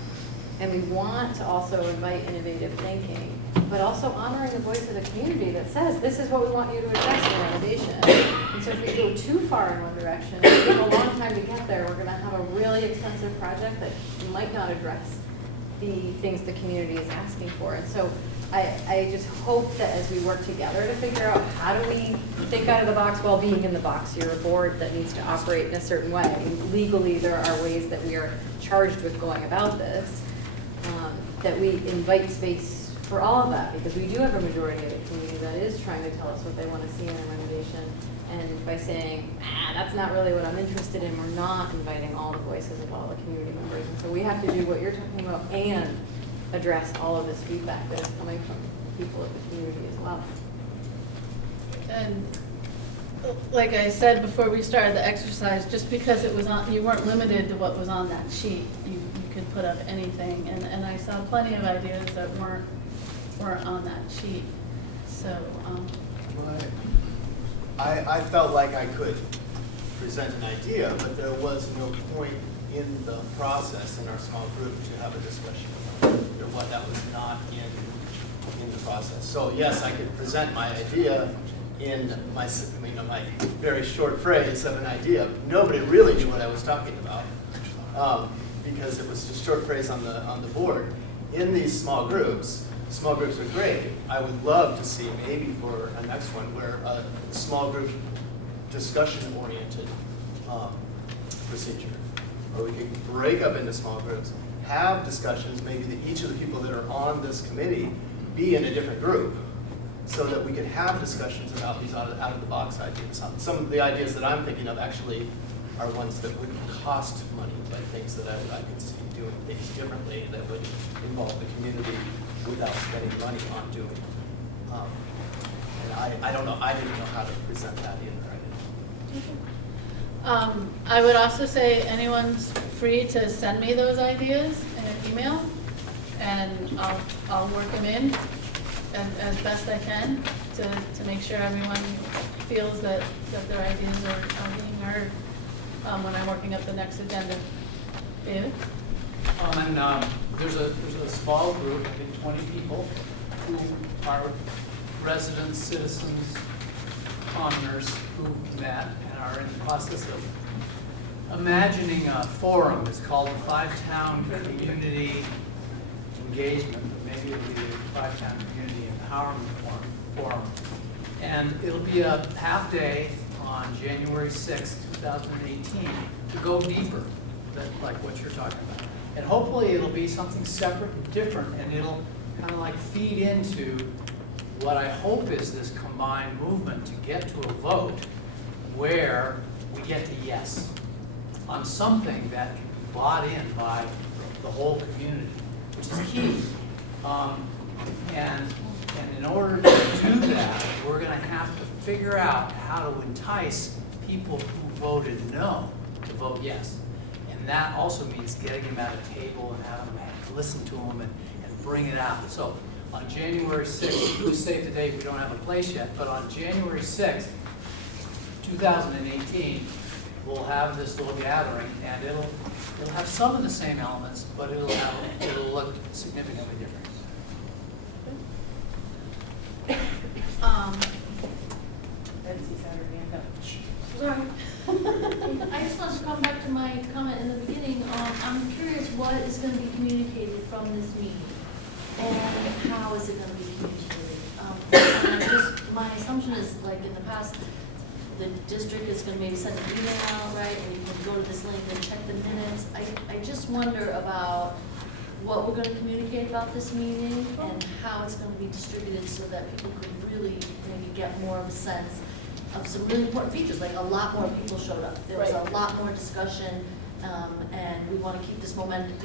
And we want to also invite innovative thinking, but also honoring the voice of the community that says, this is what we want you to address in renovation. And so if we go too far in one direction, it's going to take a long time to get there. We're going to have a really expensive project that might not address the things the community is asking for. And so I just hope that as we work together to figure out how do we think out of the box while being in the box. You're a board that needs to operate in a certain way. I mean, legally, there are ways that we are charged with going about this, that we invite space for all of that, because we do have a majority of the community that is trying to tell us what they want to see in a renovation. And by saying, that's not really what I'm interested in, we're not inviting all the voices of all the community members. And so we have to do what you're talking about and address all of this feedback that is coming from people of the community as well. And like I said before we started the exercise, just because it was on, you weren't limited to what was on that sheet. You could put up anything, and I saw plenty of ideas that weren't on that sheet. So I felt like I could. present an idea, but there was no point in the process in our small group to have a discussion about it. That was not in the process. So yes, I could present my idea in my very short phrase of an idea. Nobody really knew what I was talking about because it was just short phrase on the board. In these small groups are great. I would love to see maybe for a next one where a small group discussion-oriented procedure, where we could break up into small groups, have discussions, maybe that each of the people that are on this committee be in a different group, so that we could have discussions about these out-of-the-box ideas. Some of the ideas that I'm thinking of actually are ones that wouldn't cost money, but things that I could see doing things differently that would involve the community without spending money on doing. And I don't know, I didn't know how to present that either. I would also say anyone's free to send me those ideas in an email, and I'll work them in as best I can to make sure everyone feels that their ideas are being heard when I'm working up the next agenda. David? There's a small group, I think 20 people, who are residents, citizens, commoners who met and are in the process of imagining a forum. It's called the Five-Town Community Engagement, but maybe it'll be the Five-Town Community Empowerment Forum. And it'll be a half day on January 6th, 2018, to go deeper than like what you're talking about. And hopefully it'll be something separate and different, and it'll kind of like feed into what I hope is this combined movement to get to a vote where we get to yes on something that can be bought in by the whole community, which is key. And in order to do that, we're going to have to figure out how to entice people who voted no to vote yes. And that also means getting them at a table and having them listen to them and bring it out. So on January 6th, who save the date, we don't have a place yet, but on January 6th, 2018, we'll have this little gathering, and it'll have some of the same elements, but it'll look significantly different. Sorry. I just want to come back to my comment in the beginning. I'm curious what is going to be communicated from this meeting, and how is it going to be communicated? My assumption is, like in the past, the district is going to maybe send an email out, right, and you can go to this link and check the minutes. I just wonder about what we're going to communicate about this meeting and how it's going to be distributed so that people could really maybe get more of a sense of some really important features, like a lot more people showed up. There was a lot more discussion, and we want to keep this momentum,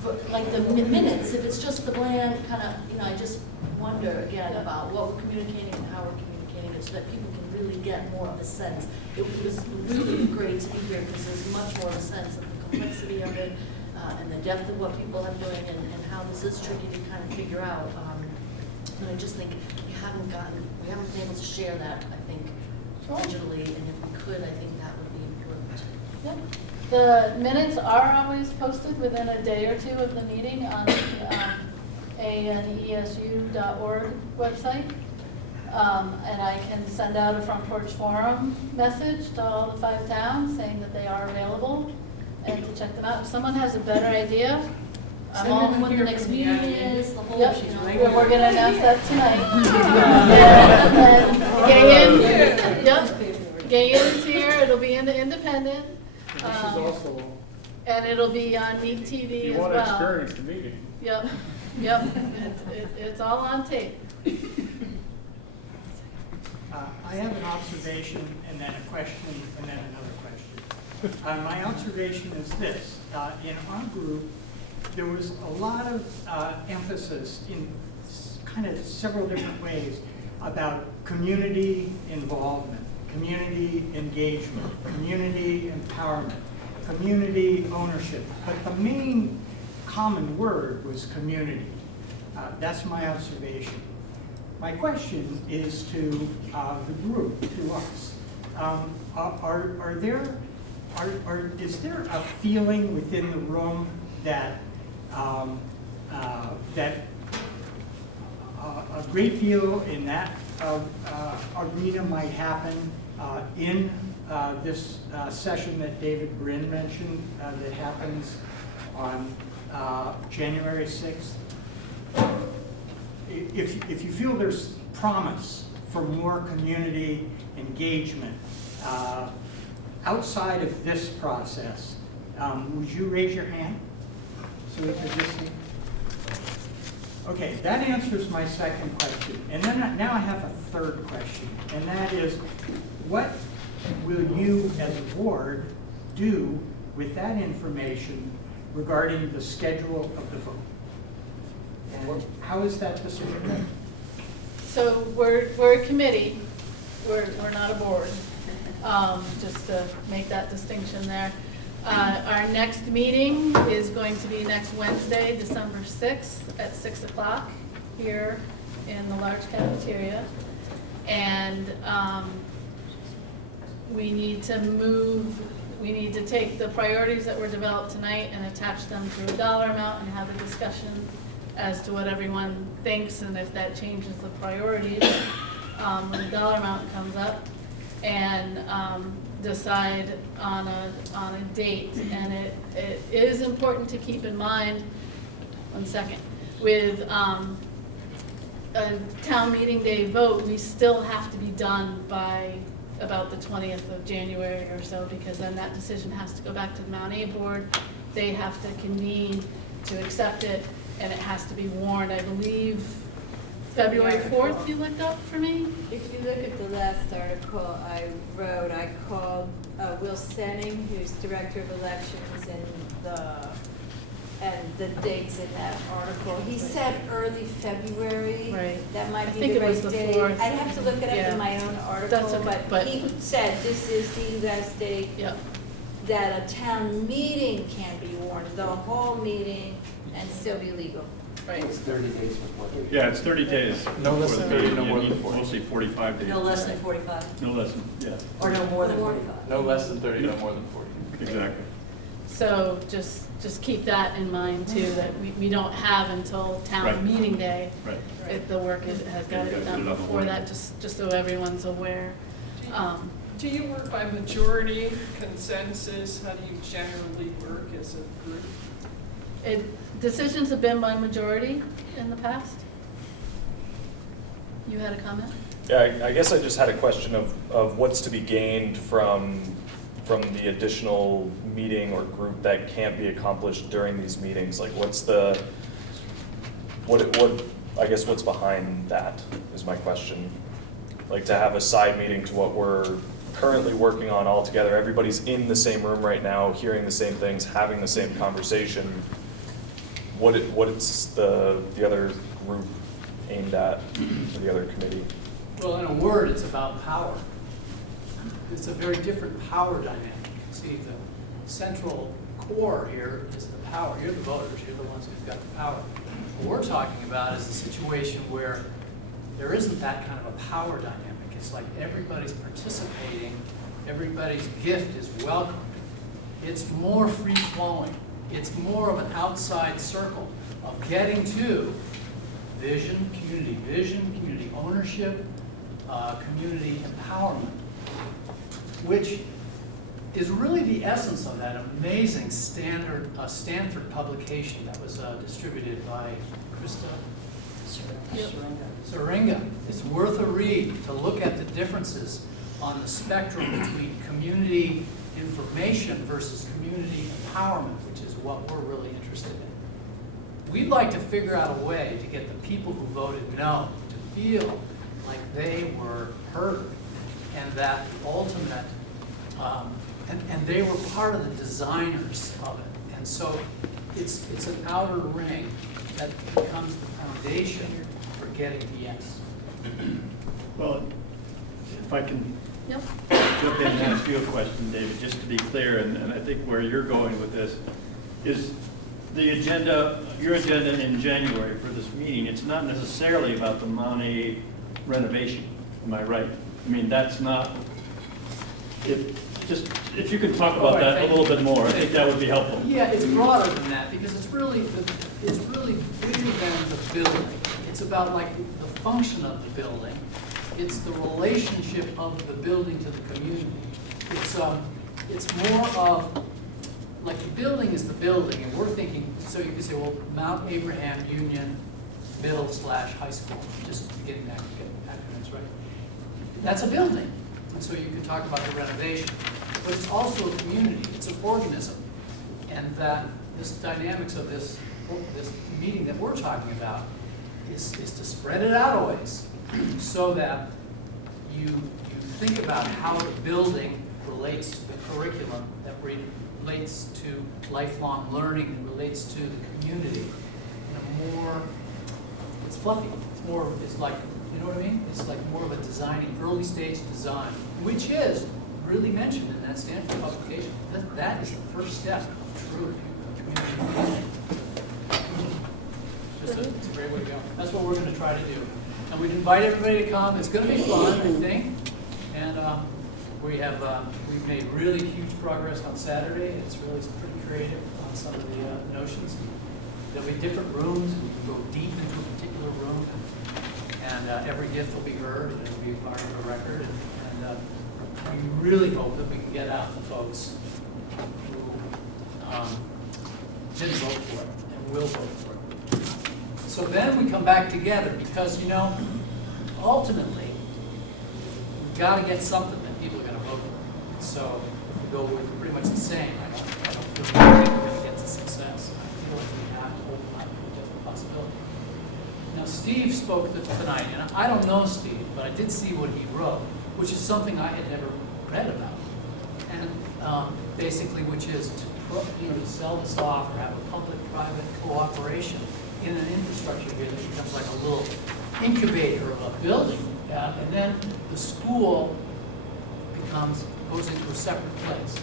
for, like the minutes, if it's just the bland kind of, I just wonder again about what we're communicating and how we're communicating it so that people can really get more of a sense. It was really great to be here because there's much more of a sense of the complexity of it and the depth of what people are doing and how this is tricky to kind of figure out. And I just think we haven't been able to share that, I think, digitally, and if we could, I think that would be important. Yep. The minutes are always posted within a day or two of the meeting on the anesu.org website. And I can send out a Front Porch Forum message to all the 5 towns saying that they are available and to check them out. If someone has a better idea, I'm all when the next meeting is, the whole, we're going to announce that tonight. And Gayon's here. It'll be in the Independent. This is also. And it'll be on Meet TV as well. You want to experience the meeting. Yep. It's all on tape. I have an observation and then a question and then another question. My observation is this. In our group, there was a lot of emphasis in kind of several different ways about community involvement, community engagement, community empowerment, community ownership. But the main common word was community. That's my observation. My question is to the group, to us. is there a feeling within the room that that a great deal in that arena might happen in this session that David Brin mentioned that happens on January 6th? If you feel there's promise for more community engagement outside of this process, would you raise your hand so we could just see? Okay, that answers my second question. And then now I have a third question, and that is, what will you as a board do with that information regarding the schedule of the vote? And how is that decision made? So we're a committee, we're not a board, just to make that distinction there. Our next meeting is going to be next Wednesday, December 6th at 6 o'clock here in the large cafeteria. And we need to take the priorities that were developed tonight and attach them to a dollar amount and have a discussion as to what everyone thinks and if that changes the priorities when the dollar amount comes up, and decide on a date. And it is important to keep in mind, one second, with a town meeting day vote, we still have to be done by about the 20th of January or so, because then that decision has to go back to the Mount A board. They have to convene to accept it, and it has to be warned, I believe, February 4th, you looked up for me? If you look at the last article I wrote, I called Will Senning, who's Director of Elections, and the dates in that article. He said early February. Right. That might I be think the it was right the date. 4th. I'd have to look it up Yeah. in my own article, That's okay, but he said this is the last date Yep. that a town meeting can be warned, the whole meeting, and still be legal. Right. It's 30 days before. Yeah, it's 30 days. No less before than the 30, meeting. no more You than need 40. Mostly 45 days. No less than 45, No less than, yeah, or no more than 45. No less than 30, no more than 40. exactly. So just keep that in mind too, that we don't have until town Right. meeting day. Right. If the work has got to Yeah, you be gotta done get it up before and that, just so everyone's aware. Do you work by majority, consensus? How do you generally work as a group? Decisions have been by majority in the past. You had a comment? Yeah, I guess I just had a question of what's to be gained from the additional meeting or group that can't be accomplished during these meetings. Like, what's I guess what's behind that is my question. Like, to have a side meeting to what we're currently working on all together. Everybody's in the same room right now, hearing the same things, having the same conversation. What is the other group aimed at, or the other committee? Well, in a word, it's about power. It's a very different power dynamic. See, the central core here is the power. You're the voters, you're the ones who've got the power. What we're talking about is a situation where there isn't that kind of a power dynamic. It's like everybody's participating, everybody's gift is welcomed. It's more free-flowing. It's more of an outside circle of getting to vision, community ownership, community empowerment, which is really the essence of that amazing Stanford publication that was distributed by Krista Syringa. It's worth a read to look at the differences on the spectrum between community information versus community empowerment, which is what we're really interested in. We'd like to figure out a way to get the people who voted no to feel like they were heard, and that ultimate, and they were part of the designers of it. And so it's an outer ring that becomes the foundation for getting to yes. Well, if I can Yep. jump in and ask you a question, David, just to be clear, and I think where you're going with this, is the agenda, your agenda in January for this meeting, it's not necessarily about the Mount A renovation, am I right? I mean, that's not If you could talk about that a little bit more, I think that would be helpful. Yeah, it's broader than that, because it's really bigger than the building. It's about like the function of the building. It's the relationship of the building to the community. It's more of, like, the building is the building, and we're thinking, so you could say, well, Mount Abraham Union Middle/High School, just getting that acronyms right. That's a building, and so you can talk about the renovation. But it's also a community, it's an organism, and that this dynamics of this meeting that we're talking about is to spread it out a ways, so that you think about how the building relates to the curriculum, that relates to lifelong learning, that relates to the community in a more, it's fluffy, it's like, you know what I mean? It's like more of a designing, early stage design, which is really mentioned in that Stanford publication. That is the first step of true community planning. It's a great way to go. That's what we're going to try to do. And we'd invite everybody to come. It's going to be fun, I think. And we've made really huge progress on Saturday. It's really pretty creative on some of the notions. There'll be different rooms. We can go deep into a particular room. And every gift will be heard, and it'll be part of a record. And we really hope that we can get out the folks who didn't vote for it and will vote for it. So then we come back together because, you know, ultimately, we've got to get something that people are going to vote for. So if we go with pretty much the same, I don't feel like we're going to get to success. I feel like we have to open up a different possibility. Now, Steve spoke tonight, and I don't know Steve, but I did see what he wrote, which is something I had never read about. And basically, which is to sell this off or have a public-private cooperation in an infrastructure here that becomes like a little incubator of a building. And then the school goes into a separate place.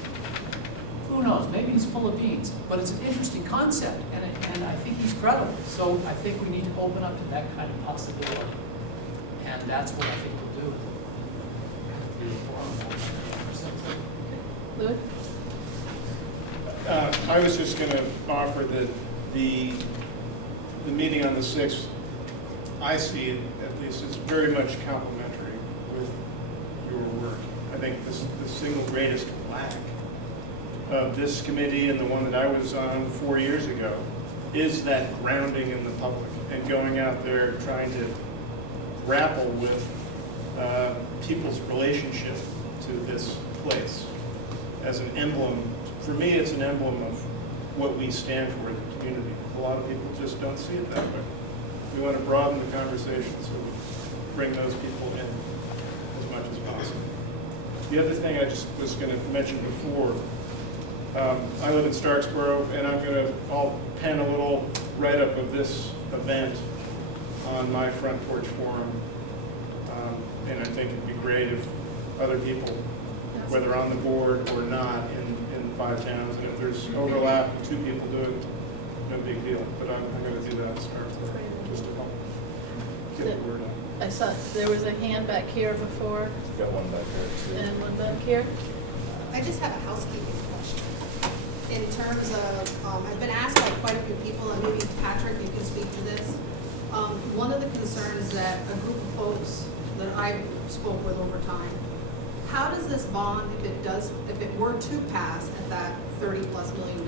Who knows? Maybe he's full of beans. But it's an interesting concept, and I think he's credible. So I think we need to open up to that kind of possibility. And that's what I think we'll do. Louis? I was just going to offer that the meeting on the 6th, I see it at least as very much complementary with your work. I think the single greatest lack of this committee and the one that I was on 4 years ago is that grounding in the public and going out there trying to grapple with people's relationship to this place as an emblem. For me, it's an emblem of what we stand for in the community. A lot of people just don't see it that way. We want to broaden the conversation, so we bring those people in as much as possible. The other thing I just was going to mention before, I live in Starksboro, and I'll pen a little write-up of this event on my front porch forum, and I think it'd be great if other people, whether on the board or not, in 5 towns, and if there's overlap, 2 people do it, no big deal. But I'm going to do that in Starksboro, just to help get the word out. I saw there was a hand back here before. Got one back there too. And one back here. I just have a housekeeping question. In terms of, I've been asked by quite a few people, and maybe Patrick, you can speak to this. One of the concerns that a group of folks that I spoke with over time, how does this bond, if it were to pass at that $30+ million,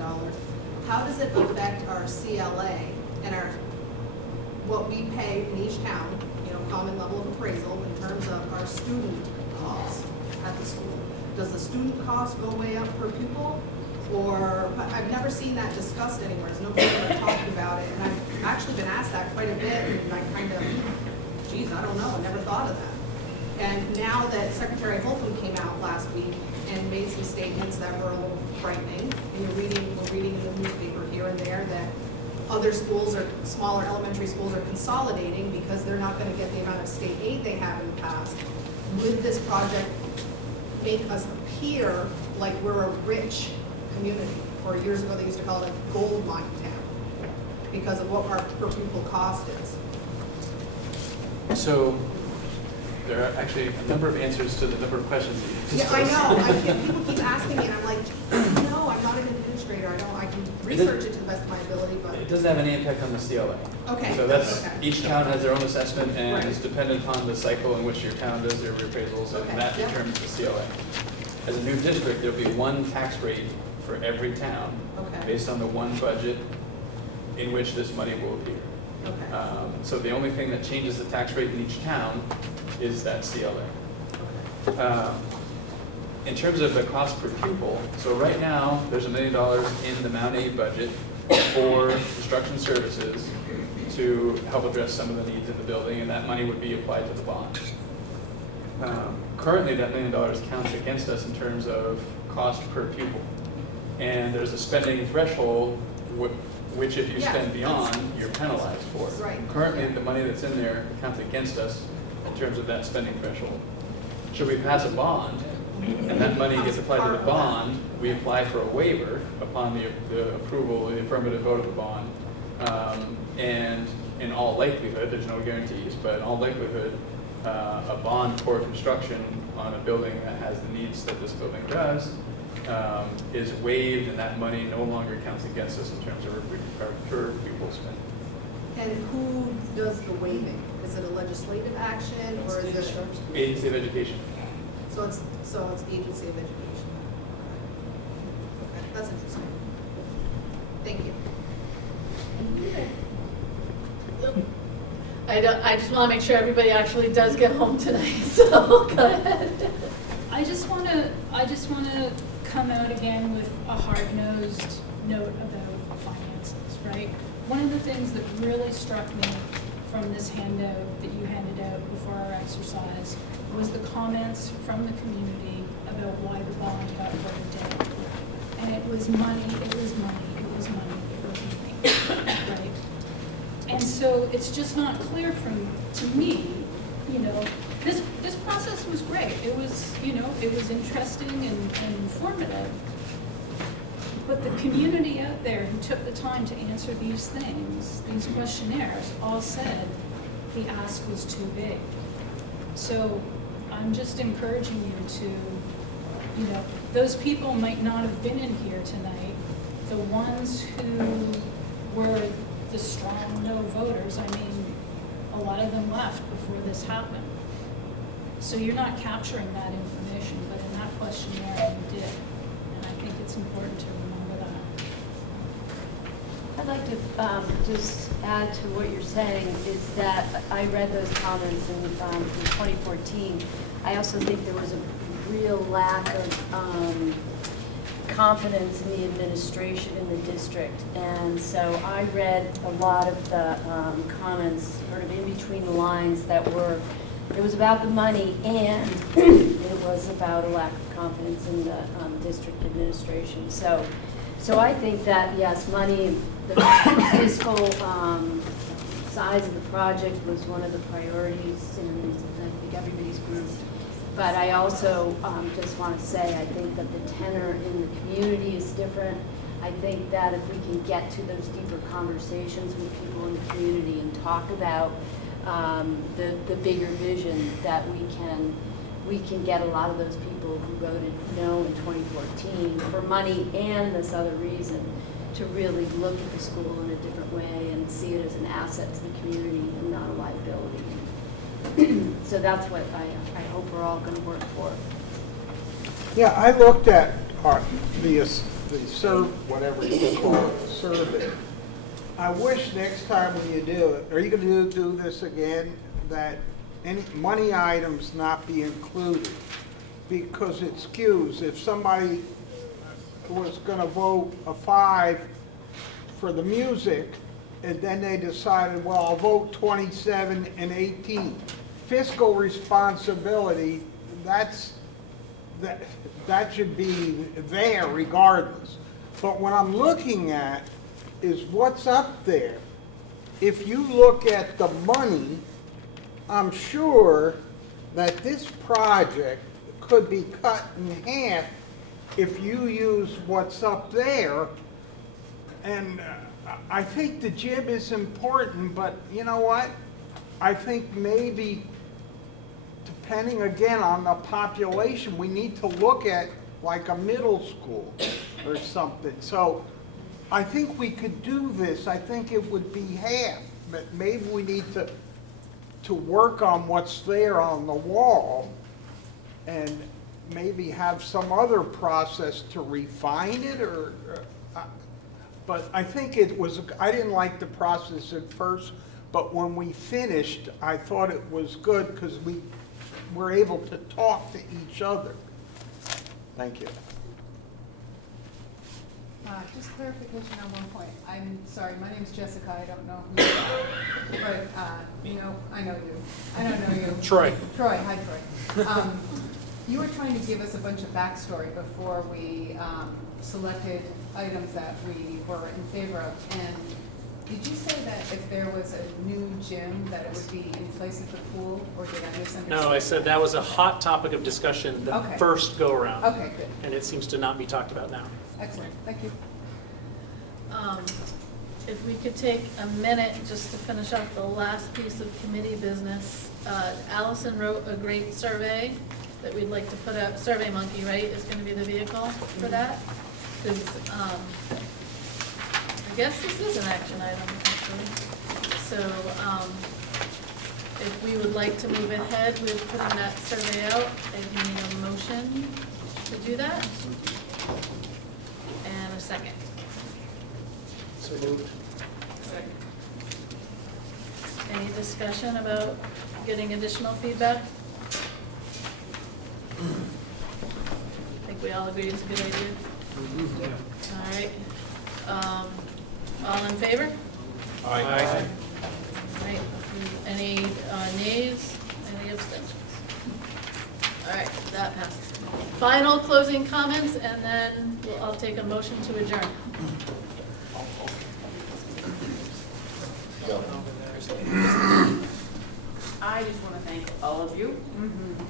how does it affect our CLA and what we pay in each town, common level of appraisal in terms of our student costs at the school? Does the student cost go way up per pupil? Or, I've never seen that discussed anywhere. Nobody's ever talked about it. And I've actually been asked that quite a bit, and I kind of, geez, I don't know, I never thought of that. And now that Secretary Holcomb came out last week and made some statements that were a little frightening, and we're reading in the newspaper here and there that other schools or smaller elementary schools are consolidating because they're not going to get the amount of state aid they have in the past. Would this project make us appear like we're a rich community? Or years ago they used to call it a gold mine town because of what our per pupil cost is. So there are actually a number of answers to the number of questions that you just Yeah, I know, posed. people keep asking me, and I'm like, no, I'm not an administrator, I can research it to the best of my ability, but. It doesn't have any impact on the CLA. Okay, So that's, okay. each town has their own assessment, and Right. it's dependent upon the cycle in which your town does their reappraisals, Okay, and that yeah. determines the CLA. As a new district, there'll be one tax rate for every town, Okay. based on the one budget in which this money will appear. Okay. So the only thing that changes the tax rate in each town is that CLA. In terms of the cost per pupil, so right now, there's $1 million in the Mount A budget for construction services to help address some of the needs in the building, and that money would be applied to the bond. Currently, that $1 million counts against us in terms of cost per pupil. And there's a spending threshold which if you Yeah. spend beyond, you're penalized for. Right. Currently, the money that's in there counts against us in terms of that spending threshold. Should we pass a bond, and that money gets applied to the bond, we apply for a waiver upon the approval, the affirmative vote of the bond. And in all likelihood, there's no guarantees, but in all likelihood, a bond for construction on a building that has the needs that this building does is waived, and that money no longer counts against us in terms of our per pupil spend. And who does the waiving? Is it a legislative action, or is it? Agency of Education. So it's Agency of Education. Okay, that's interesting. Thank you. I just want to make sure everybody actually does get home tonight, so go ahead. I just want to come out again with a hard-nosed note about finances, right? One of the things that really struck me from this handout that you handed out before our exercise was the comments from the community about why the bond got voted down. And it was money, it was money, it was money, it was money, right? And so it's just not clear to me, this process was great. It was, it was interesting and informative. But the community out there who took the time to answer these things, these questionnaires, all said the ask was too big. So I'm just encouraging you to, those people might not have been in here tonight. The ones who were the strong no voters, a lot of them left before this happened. So you're not capturing that information, but in that questionnaire you did. And I think it's important to remember that. I'd like to just add to what you're saying is that I read those comments in 2014. I also think there was a real lack of confidence in the administration in the district. And so I read a lot of the comments sort of in between the lines that were, it was about the money and it was about a lack of confidence in the district administration. So I think that, yes, money, the fiscal size of the project was one of the priorities in, I think, everybody's group. But I also just want to say, I think that the tenor in the community is different. I think that if we can get to those deeper conversations with people in the community and talk about the bigger vision, that we can get a lot of those people who voted no in 2014 for money and this other reason to really look at the school in a different way and see it as an asset to the community and not a liability. So that's what I hope we're all going to work for. Yeah, I looked at the whatever you call it, survey. I wish next time when you do it, are you going to do this again, that any money items not be included? Because it skews. If somebody was going to vote a 5 for the music, and then they decided, well, I'll vote 27 and 18. Fiscal responsibility, that should be there regardless. But what I'm looking at is what's up there. If you look at the money, I'm sure that this project could be cut in half if you use what's up there. And I think the gym is important, but you know what? I think maybe depending again on the population, we need to look at like a middle school or something. So I think we could do this. I think it would be half, but maybe we need to work on what's there on the wall and maybe have some other process to refine it but I think it was, I didn't like the process at first, but when we finished, I thought it was good because we were able to talk to each other. Thank you. Just clarification on one point. I'm sorry, my name's Jessica, I don't know who you are, but, you know, I know you. I don't know you. Troy. Troy, hi Troy. You were trying to give us a bunch of backstory before we selected items that we were in favor of. And did you say that if there was a new gym, that it would be in place of the pool, or did I misunderstand? No, I said that was a hot topic of discussion the Okay. first go-around. Okay, good. And it seems to not be talked about now. Excellent, thank you. If we could take a minute just to finish off the last piece of committee business. Allison wrote a great survey that we'd like to put out. Survey Monkey, right, is going to be the vehicle for that? Because I guess this is an action item, actually. So if we would like to move ahead with putting that survey out, I need a motion to do that. And a second. So moved. Any discussion about getting additional feedback? I think we all agree it's a good idea. All right. All in favor? Aye. All right. Any nays? Any abstentions? All right, that passes. Final closing comments, and then I'll take a motion to adjourn. I just want to thank all of you.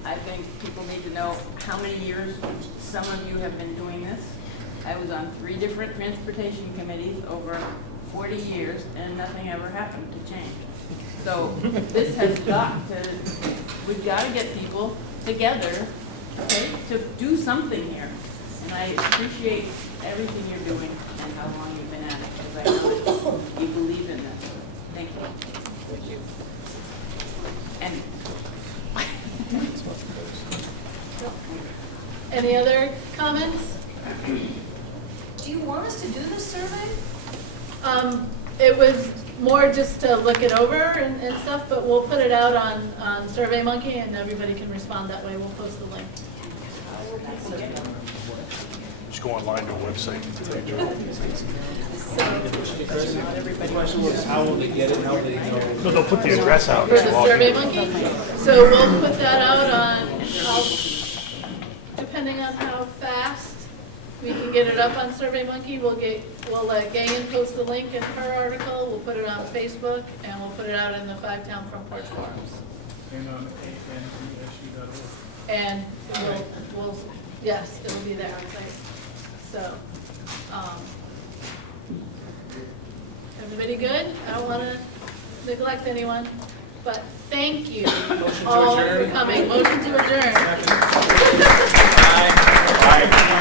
I think people need to know how many years some of you have been doing this. I was on 3 different transportation committees over 40 years, and nothing ever happened to change. So this has got to, we've got to get people together, okay, to do something here. And I appreciate everything you're doing and how long you've been at it, because I know that you believe in this. Thank you. Thank you. And Any other comments? Do you want us to do this survey? It was more just to look it over and stuff, but we'll put it out on SurveyMonkey and everybody can respond that way. We'll post the link. Just go online to a website. The question was, how will they get it, how will they know? No, they'll put the address out. For the SurveyMonkey? So we'll put that out on, depending on how fast we can get it up on SurveyMonkey, we'll let Gayan post the link in her article, we'll put it on Facebook, and we'll put it out in the 5-Town Front Porch Forums. And on ANPSU.org. And we'll, yes, it'll be there. So, everybody good? I don't want to neglect anyone, but thank you all for coming. Motion to adjourn. Aye.